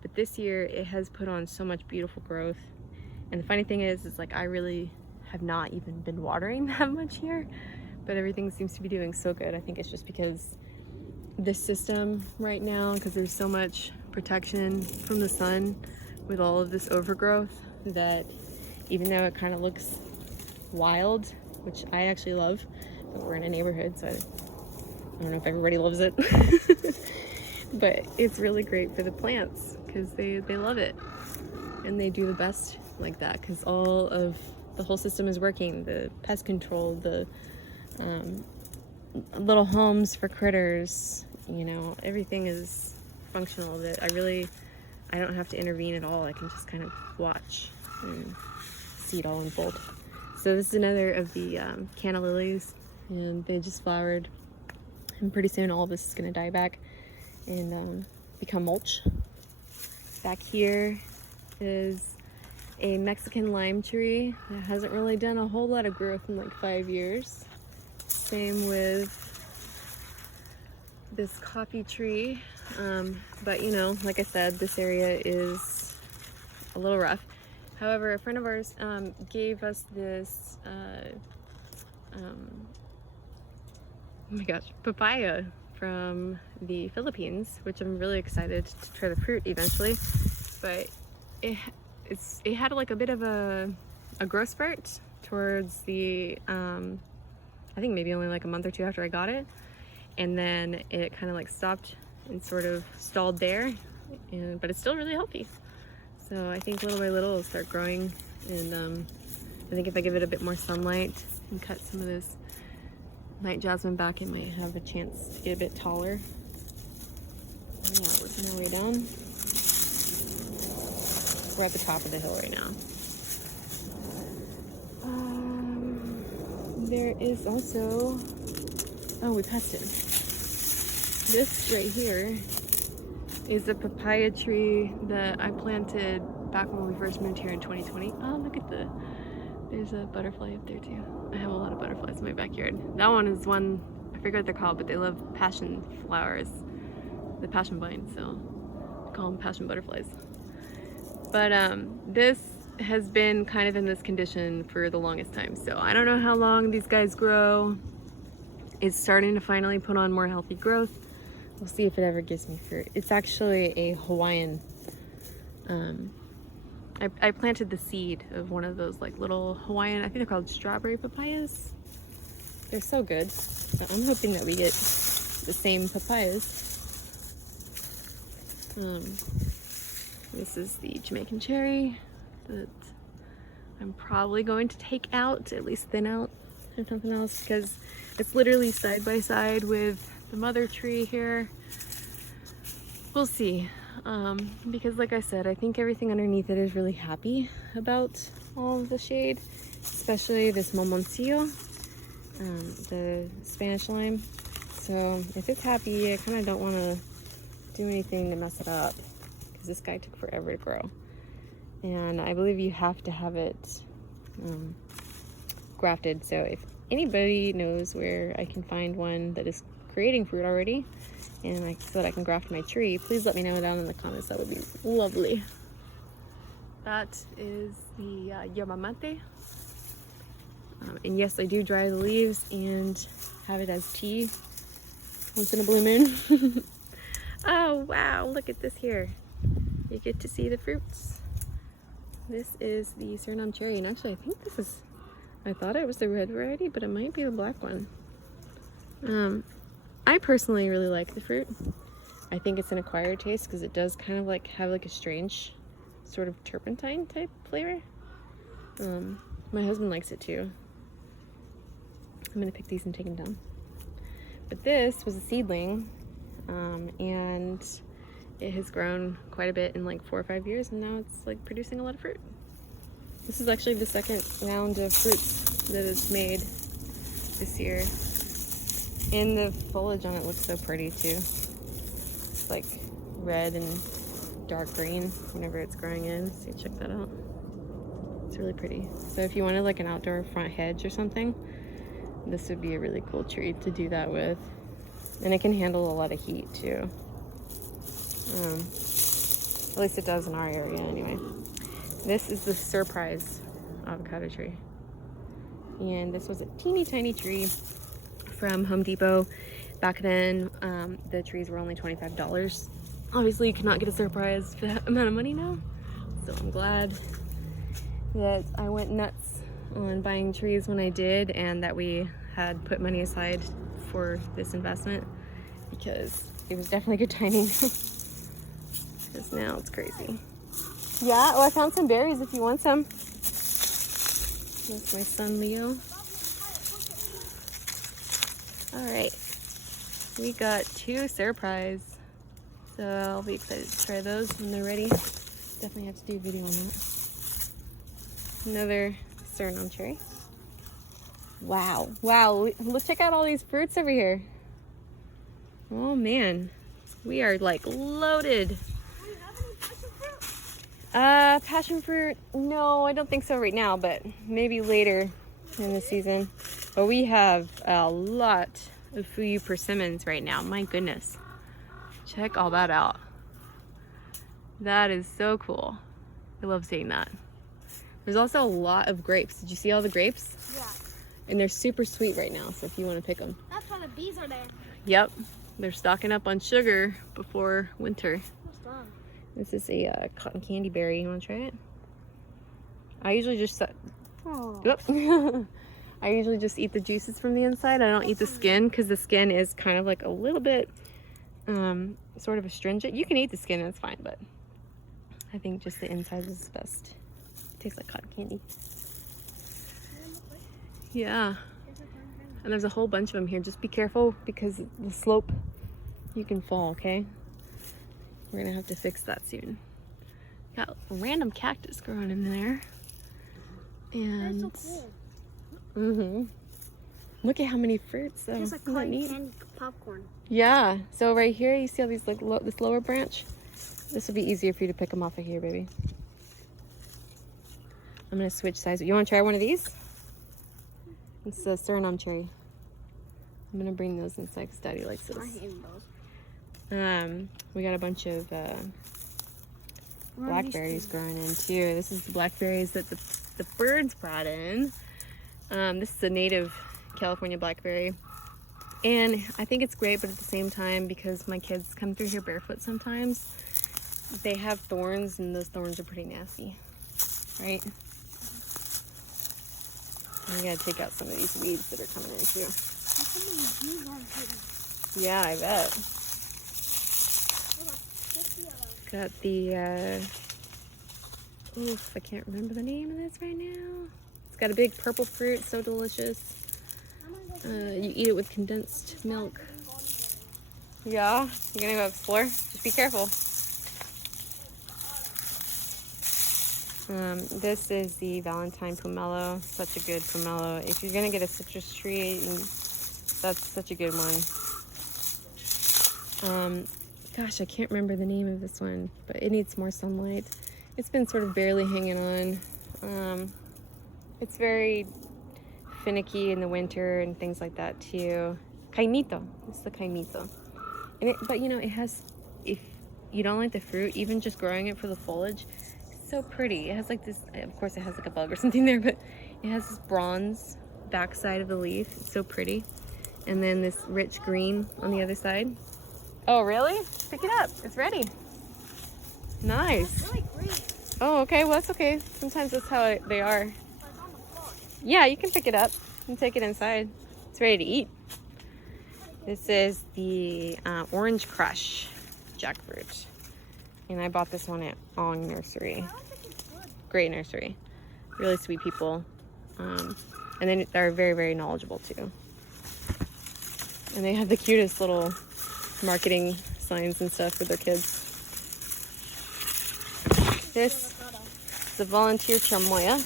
But this year it has put on so much beautiful growth. And the funny thing is like I really have not even been watering that much here, but everything seems to be doing so good. I think it's just because this system right now, because there's so much protection from the sun with all of this overgrowth, that even though it kind of looks wild, which I actually love, but we're in a neighborhood, so I don't know if everybody loves it. But it's really great for the plants because they love it and they do the best like that, because all of the whole system is working. The pest control, the little homes for critters, you know, everything is functional. That I don't have to intervene at all. I can just kind of watch and see it all unfold. So this is another of the canna lilies, and they just flowered, and pretty soon all of this is going to die back and become mulch. Back here is a Mexican lime tree that hasn't really done a whole lot of growth in like 5 years. Same with this coffee tree, but you know, like I said, this area is a little rough. However, a friend of ours gave us this oh my gosh, papaya from the Philippines, which I'm really excited to try the fruit eventually. But it had like a bit of a growth spurt towards the I think maybe only like a month or two after I got it, and then it kind of like stopped and sort of stalled there, but it's still really healthy. So I think little by little it'll start growing, and I think if I give it a bit more sunlight and cut some of this night jasmine back, it might have a chance to get a bit taller. Yeah, working our way down. We're at the top of the hill right now. There is also, oh, we passed it. This right here is a papaya tree that I planted back when we first moved here in 2020. Oh, look at there's a butterfly up there too. I have a lot of butterflies in my backyard. That one is one, I forget what they're called, but they love passion flowers, the passion vine, so I call them passion butterflies. But this has been kind of in this condition for the longest time, so I don't know how long these guys grow. It's starting to finally put on more healthy growth. We'll see if it ever gives me fruit. It's actually a Hawaiian. I planted the seed of one of those like little Hawaiian, I think they're called strawberry papayas. They're so good. So I'm hoping that we get the same papayas. This is the Jamaican cherry that I'm probably going to take out, at least thin out, if nothing else, because it's literally side by side with the mother tree here. We'll see. Because like I said, I think everything underneath it is really happy about all of the shade, especially this Mamoncillo, the Spanish lime. So if it's happy, I kind of don't want to do anything to mess it up, because this guy took forever to grow. And I believe you have to have it grafted. So if anybody knows where I can find one that is creating fruit already and so that I can graft my tree, please let me know down in the comments. That would be lovely. That is the yerba mate. And yes, I do dry the leaves and have it as tea once in a blue moon. Oh wow, look at this here. You get to see the fruits. This is the Suriname cherry, and actually I think this is, I thought it was the red variety, but it might be the black one. I personally really like the fruit. I think it's an acquired taste because it does kind of like have like a strange sort of turpentine type flavor. My husband likes it too. I'm gonna pick these and take them down. But this was a seedling, and it has grown quite a bit in like 4 or 5 years, and now it's like producing a lot of fruit. This is actually the second round of fruits that it's made this year. And the foliage on it looks so pretty too. It's like red and dark green whenever it's growing in. So check that out. It's really pretty. So if you wanted like an outdoor front hedge or something, this would be a really cool tree to do that with. And it can handle a lot of heat too. At least it does in our area anyway. This is the Surprise avocado tree. And this was a teeny tiny tree from Home Depot. Back then, the trees were only $25. Obviously, you cannot get a Surprise for that amount of money now. So I'm glad that I went nuts on buying trees when I did, and that we had put money aside for this investment, because it was definitely good timing. Because now it's crazy. Yeah, oh, I found some berries if you want some. That's my son Leo. All right, we got 2 Surprise, so I'll be excited to try those when they're ready. Definitely have to do a video on that. Another Suriname cherry. Wow, let's check out all these fruits over here. Oh man, we are like loaded. Passion fruit, no, I don't think so right now, but maybe later in the season. But we have a lot of Fuyu persimmons right now. My goodness, check all that out. That is so cool. I love seeing that. There's also a lot of grapes. Did you see all the grapes? Yeah. And they're super sweet right now, so if you want to pick them. That's why the bees are there. Yep, they're stocking up on sugar before winter. What's wrong? This is a cotton candy berry. You want to try it? I usually just I usually just eat the juices from the inside. I don't eat the skin because the skin is kind of like a little bit sort of astringent. You can eat the skin, that's fine, but I think just the inside is the best. It tastes like cotton candy. Yeah. And there's a whole bunch of them here. Just be careful because the slope, you can fall, okay? We're gonna have to fix that soon. Got a random cactus growing in there. And that's so cool. Look at how many fruits though. It's like cotton candy popcorn. Yeah. So right here, you see all these like this lower branch? This will be easier for you to pick them off of here, baby. I'm gonna switch sides. You wanna try one of these? It's a Suriname cherry. I'm gonna bring those inside because Daddy likes those. I hate those. We got a bunch of blackberries growing in too. This is the blackberries that the birds brought in. This is a native California blackberry, and I think it's great, but at the same time, because my kids come through here barefoot sometimes, they have thorns, and those thorns are pretty nasty, right? We gotta take out some of these weeds that are coming in too. Yeah, I bet. Got the, oof, I can't remember the name of this right now. It's got a big purple fruit, so delicious. You eat it with condensed milk. Yeah, you're gonna go explore? Just be careful. This is the Valentine pomelo. Such a good pomelo. If you're gonna get a citrus tree, that's such a good one. Gosh, I can't remember the name of this one, but it needs more sunlight. It's been sort of barely hanging on. It's very finicky in the winter and things like that too. Caimito. It's the Caimito. But you know, it has, if you don't like the fruit, even just growing it for the foliage, it's so pretty. It has like this, of course it has like a bug or something there, but it has this bronze backside of the leaf. It's so pretty. And then this rich green on the other side. Oh, really? Pick it up. It's ready. Nice. It's really green. Oh, okay. Well, that's okay. Sometimes that's how they are. But it's on the floor. Yeah, you can pick it up and take it inside. It's ready to eat. This is the Orange Crush jackfruit. And I bought this one at Ong Nursery. I don't think it's good. Great nursery. Really sweet people. And then they're very, very knowledgeable too. And they have the cutest little marketing signs and stuff for their kids. This is the volunteer chamoya.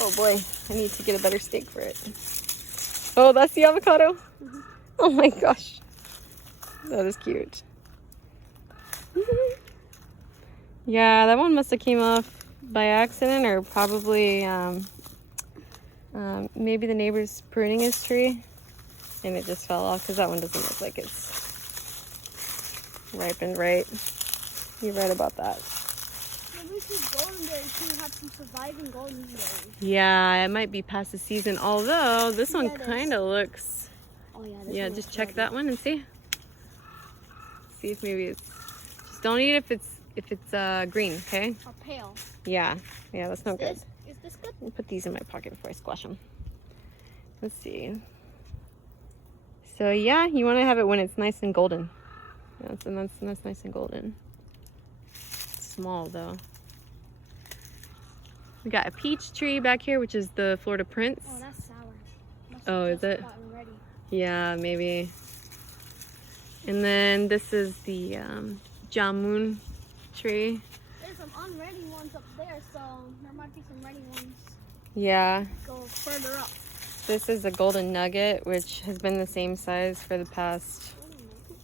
Oh boy, I need to get a better stake for it. Oh, that's the avocado? Mhm. Oh my gosh. That is cute. Yeah, that one must have came off by accident, or probably maybe the neighbor's pruning his tree and it just fell off, because that one doesn't look like it's ripened right. You're right about that. Maybe we should goldenberry too. Have some surviving goldenberries. Yeah, it might be past the season, although this one Yeah, it is. kind of looks... Oh yeah. Yeah, just check that one and see. See if maybe it's... Just don't eat it if it's green, okay? Or pale. Yeah, that's no good. Is this good? I'll put these in my pocket before I squash them. Let's see. So yeah, you want to have it when it's nice and golden. That's nice and golden. It's small though. We got a peach tree back here, which is the Florida Prince. Oh, that's sour. Must Oh, have is just it? gotten ready. Yeah, maybe. And then this is the jamun tree. There's some unready ones up there, so there might be some ready ones. Yeah. Go further up. This is a golden nugget, which has been the same size for the past,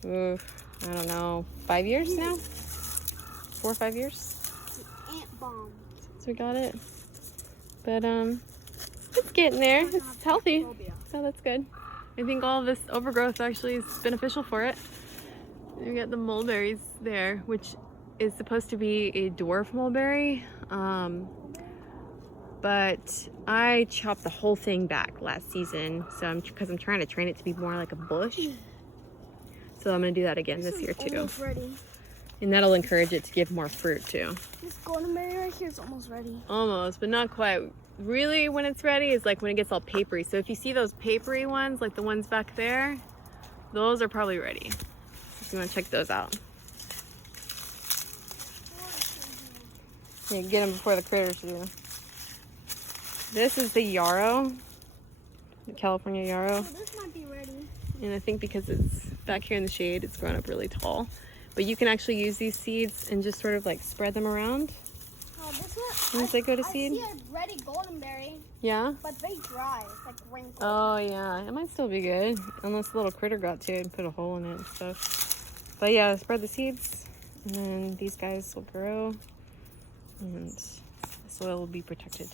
I don't know, 5 years now? 4 or 5 years? Ant bomb. So we got it. But it's getting there. It's healthy. So that's good. I think all of this overgrowth actually is beneficial for it. We got the mulberries there, which is supposed to be a dwarf mulberry. But I chopped the whole thing back last season, so because I'm trying to train it to be more like a bush. So I'm gonna do that again this year too. Almost ready. And that'll encourage it to give more fruit too. This goldenberry right here is almost ready. Almost, but not quite. Really, when it's ready is like when it gets all papery. So if you see those papery ones, like the ones back there, those are probably ready. So you wanna check those out. Yeah, get them before the critters do. This is the yarrow, the California yarrow. Oh, this might be ready. And I think because it's back here in the shade, it's grown up really tall. But you can actually use these seeds and just sort of like spread them around. Oh, this one. Once they go to I seed. see a ready goldenberry, Yeah? but they dry. It's like wrinkled. Oh yeah, it might still be good. Unless the little critter got to it and put a hole in it and stuff. But yeah, spread the seeds. And then these guys will grow. And the soil will be protected.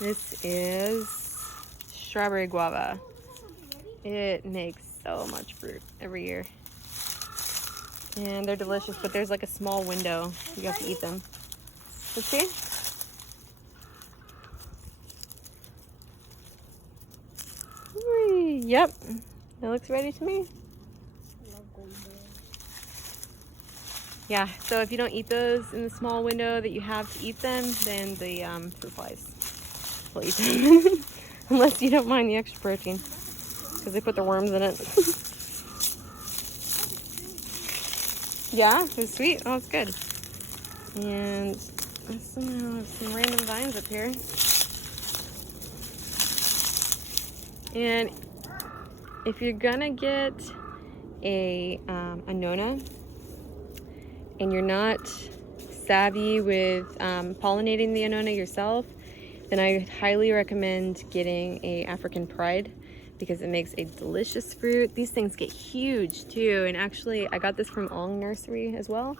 This is strawberry guava. It makes so much fruit every year. And they're delicious, but there's like a small window. You have to eat them. Let's see. Whee! Yep, that looks ready to me. I love goldenberry. Yeah, so if you don't eat those in the small window that you have to eat them, then the fruit flies will eat them. Unless you don't mind the extra protein, because they put their worms in it. Yeah, it was sweet. Oh, it's good. And somehow have some random vines up here. And if you're gonna get a Nona and you're not savvy with pollinating the Annona yourself, then I highly recommend getting a African Pride, because it makes a delicious fruit. These things get huge too, and actually I got this from Ong Nursery as well,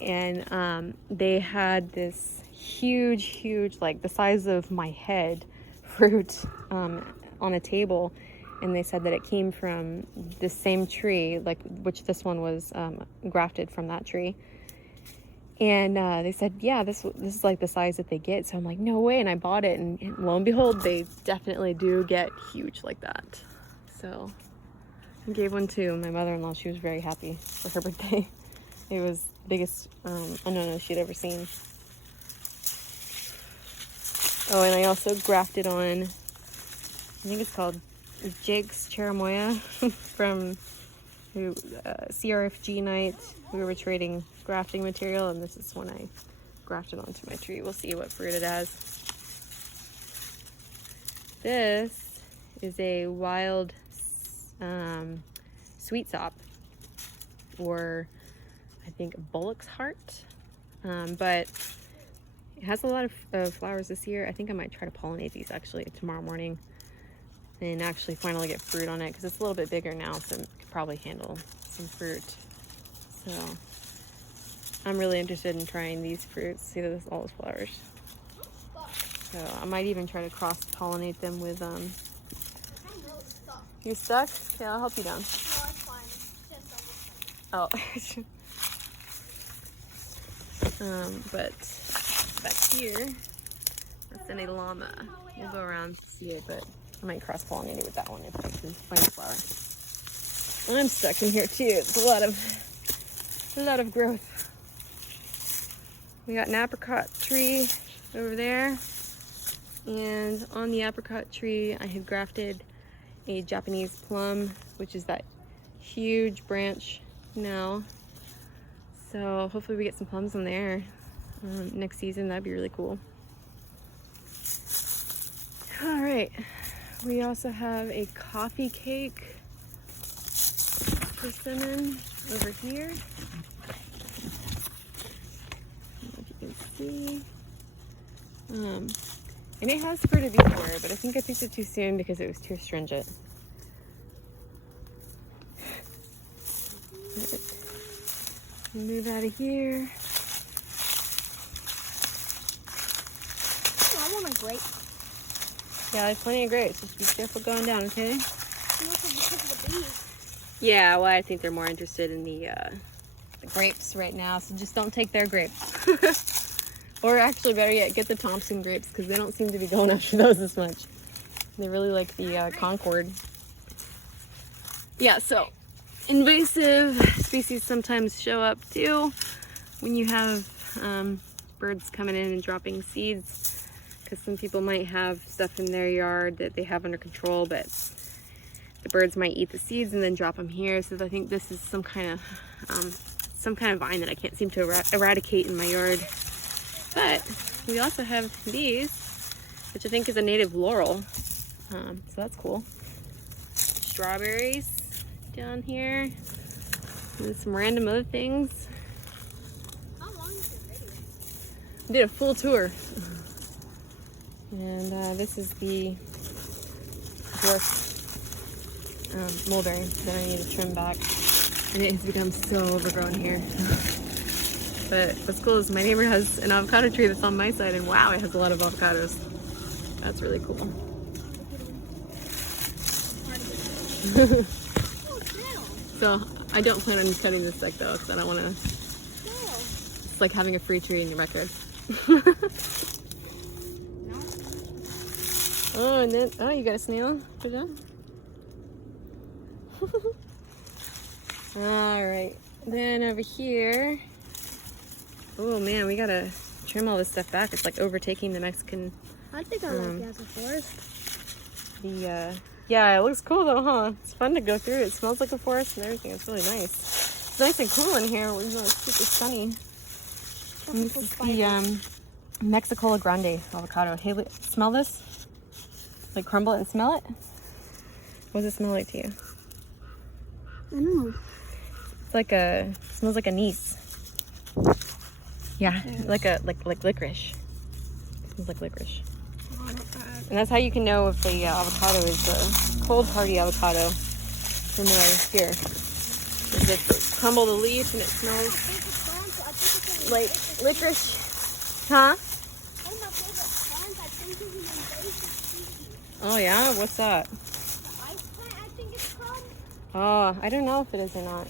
and they had this huge, like the size of my head fruit on a table, and they said that it came from the same tree, like which this one was grafted from that tree. And they said, yeah, this is like the size that they get. So I'm like, no way. And I bought it, and lo and behold, they definitely do get huge like that. So I gave one to my mother-in-law. She was very happy for her birthday. It was the biggest ananas she'd ever seen. Oh, and I also grafted on, I think it's called Jake's Cherimoya from CRFG night. We were trading grafting material, and this is when I grafted onto my tree. We'll see what fruit it has. This is a wild sweet sop, or I think bullock's heart, but it has a lot of flowers this year. I think I might try to pollinate these actually tomorrow morning and actually finally get fruit on it, because it's a little bit bigger now, so it could probably handle some fruit. So I'm really interested in trying these fruits. See, there's all those flowers. So I might even try to cross-pollinate them with You stuck? Okay, I'll help you down. No, it's fine. Just Oh. But back here, that's in a llama. We'll go around to see it, but I might cross-pollinate it with that one if I can find a flower. I'm stuck in here too. It's a lot of growth. We got an apricot tree over there, and on the apricot tree I had grafted a Japanese plum, which is that huge branch now. So hopefully we get some plums on there next season. That'd be really cool. All right, we also have a coffee cake persimmon over here. I don't know if you can see. And it has fruited before, but I think I picked it too soon because it was too astringent. Move out of here. I want a grape. Yeah, there's plenty of grapes. Just be careful going down, okay? The bees. Yeah, well, I think they're more interested in the grapes right now, so just don't take their grapes. Or actually, better yet, get the Thompson grapes, because they don't seem to be going after those as much. They really like the Concord. Yeah, so invasive species sometimes show up too when you have birds coming in and dropping seeds, because some people might have stuff in their yard that they have under control, but the birds might eat the seeds and then drop them here. So I think this is some kind of vine that I can't seem to eradicate in my yard. But we also have these, which I think is a native laurel. So that's cool. Strawberries down here. And some random other things. How long is your video? I did a full tour. And this is the dwarf mulberry that I need to trim back. And it has become so overgrown here. But what's cool is my neighbor has an avocado tree that's on my side, and wow, it has a lot of avocados. That's really cool. So I don't plan on cutting this deck though, because I don't want to. It's like having a free tree in your backyard. Oh, and then you got a snail. Put it down. All right. Then over here. Oh man, we gotta trim all this stuff back. It's like overtaking the Mexican. I think I like it as a forest. Yeah, it looks cool though, huh? It's fun to go through. It smells like a forest and everything. It's really nice. It's nice and cool in here. It's like super sunny. And this is the Mexicola Grande avocado. Hey, smell this? Like crumble it and smell it? What does it smell like to you? I don't know. It's like smells like anise. Yeah, like licorice. It smells like licorice. And that's how you can know if the avocado is a cold hardy avocado from what I hear. Is if you crumble the leaf and it smells like licorice. Huh? One of my favorite plants, I think, is an invasive species. Oh yeah? What's that? Ice plant, I Oh, I don't know if it is or not.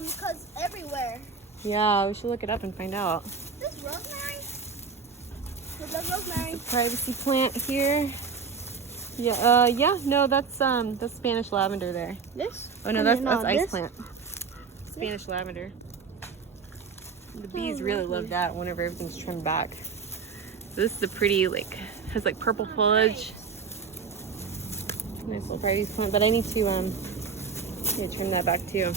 Because everywhere. Yeah, we should look it up and find out. This rosemary? Is that rosemary? Privacy plant here. Yeah, no, that's Spanish lavender there. This? Oh no, that's ice this? plant. Spanish lavender. The bees really love that whenever everything's trimmed back. So this is a pretty, like, has like purple foliage. Nice little privacy plant, but I need to trim that back too.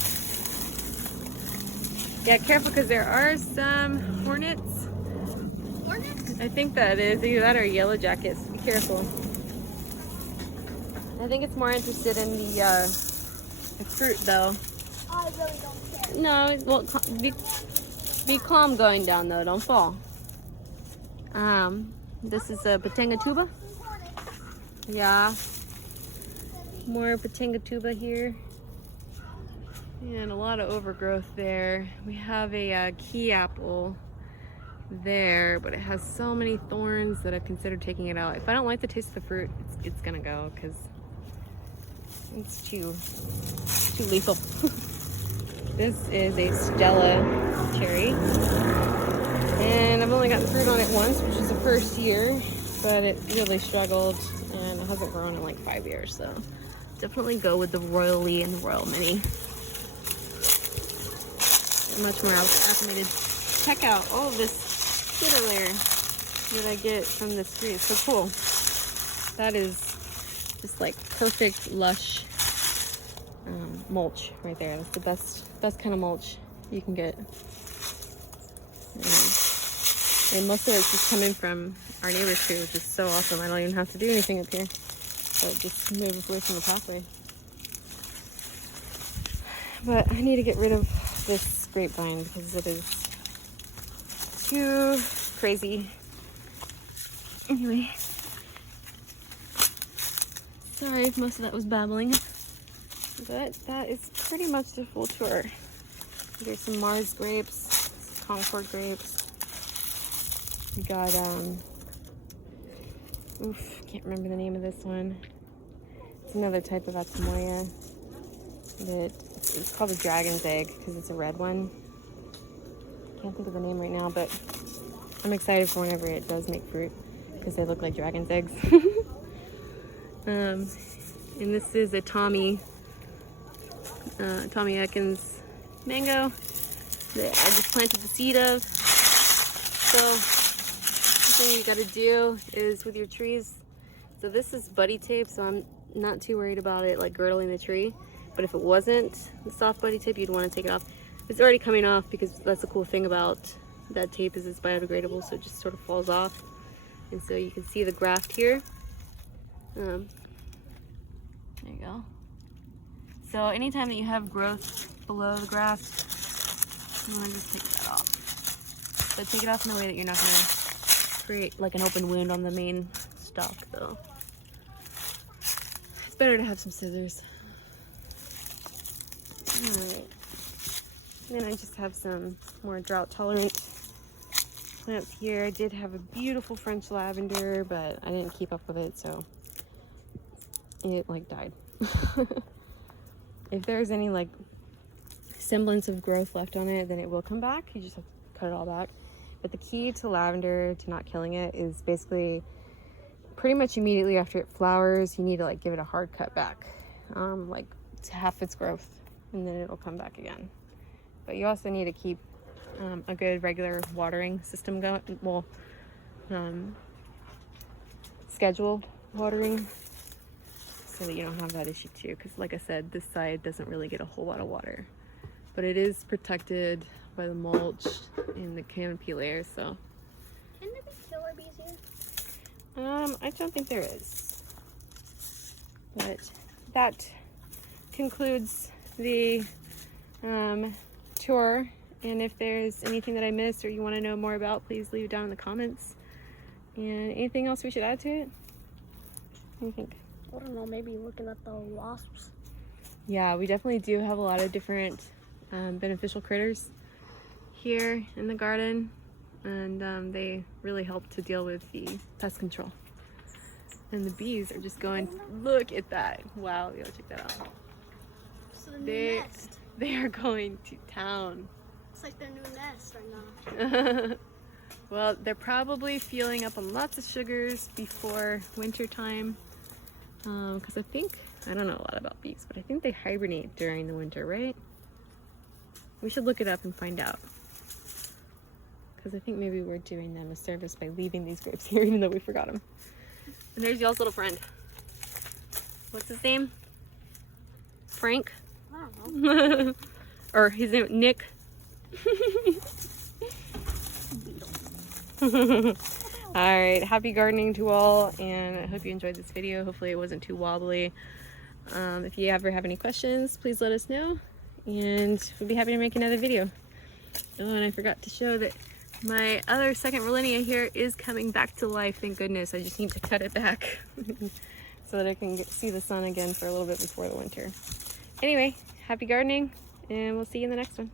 Yeah, careful because there are some hornets. Hornets? I think that is either that or yellow jackets. Be careful. I think it's more interested in the fruit though. I really don't care. No, well, be calm going down though. Don't fall. This is a Pitanga tuba. Yeah. More Pitanga tuba here. And a lot of overgrowth there. We have a key apple there, but it has so many thorns that I've considered taking it out. If I don't like the taste of the fruit, it's gonna go because it's too lethal. This is a Stella cherry, and I've only gotten fruit on it once, which is the first year, but it really struggled and it hasn't grown in like 5 years, so definitely go with the Royal Lee and the Royal Mini. Much more acclimated. Check out all of this cider layer that I get from this tree. It's so cool. That is just like perfect lush mulch right there. That's the best kind of mulch you can get. And most of it's just coming from our neighbor's tree, which is so awesome. I don't even have to do anything up here. So just move away from the pathway. But I need to get rid of this grapevine because it is too crazy. Anyway, sorry if most of that was babbling, but that is pretty much the full tour. There's some Mars grapes, some Concord grapes. We got can't remember the name of this one. It's another type of Atsumoya that it's called a dragon's egg because it's a red one. Can't think of the name right now, but I'm excited for whenever it does make fruit because they look like dragon's eggs. And this is a Tommy Atkins mango that I just planted the seed of. So the thing you got to do is with your trees. So this is buddy tape, so I'm not too worried about it like girdling the tree. But if it wasn't the soft buddy tape, you'd want to take it off. It's already coming off because that's the cool thing about that tape is it's biodegradable, so it just sort of falls off. And so you can see the graft here. There you go. So anytime that you have growth below the graft, you want to just take that off. But take it off in a way that you're not going to create like an open wound on the main stalk though. It's better to have some scissors. Alright, then I just have some more drought tolerant plants here. I did have a beautiful French lavender, but I didn't keep up with it, so it like died. If there's any like semblance of growth left on it, then it will come back. You just have to cut it all back. But the key to lavender, to not killing it, is basically pretty much immediately after it flowers, you need to like give it a hard cut back, like to half its growth, and then it'll come back again. But you also need to keep a good regular watering system going. Well, schedule watering so that you don't have that issue too. Because like I said, this side doesn't really get a whole lot of water, but it is protected by the mulch and the canopy layer. So, can there be killer bees here? I don't think there is. But that concludes the tour, and if there's anything that I missed or you want to know more about, please leave it down in the comments. And anything else we should add to it? What do you think? I don't know, maybe looking at the wasps. Yeah, we definitely do have a lot of different beneficial critters here in the garden, and they really help to deal with the pest control. And the bees are just going, look at that. Wow, you gotta check that out. new nest. They are going to town. It's like their new nest right now. Well, they're probably fueling up on lots of sugars before winter time. Because I don't know a lot about bees, but I think they hibernate during the winter, right? We should look it up and find out. Because I think maybe we're doing them a service by leaving these grapes here, even though we forgot them. And there's y'all's little friend. What's his name? Frank? I don't know. Or his name, Nick. Alright, happy gardening to all, and I hope you enjoyed this video. Hopefully it wasn't too wobbly. If you ever have any questions, please let us know, and we'll be happy to make another video. Oh, and I forgot to show that my other second Rollinia here is coming back to life, thank goodness. I just need to cut it back so that I can see the sun again for a little bit before the winter. Anyway, happy gardening, and we'll see you in the next one.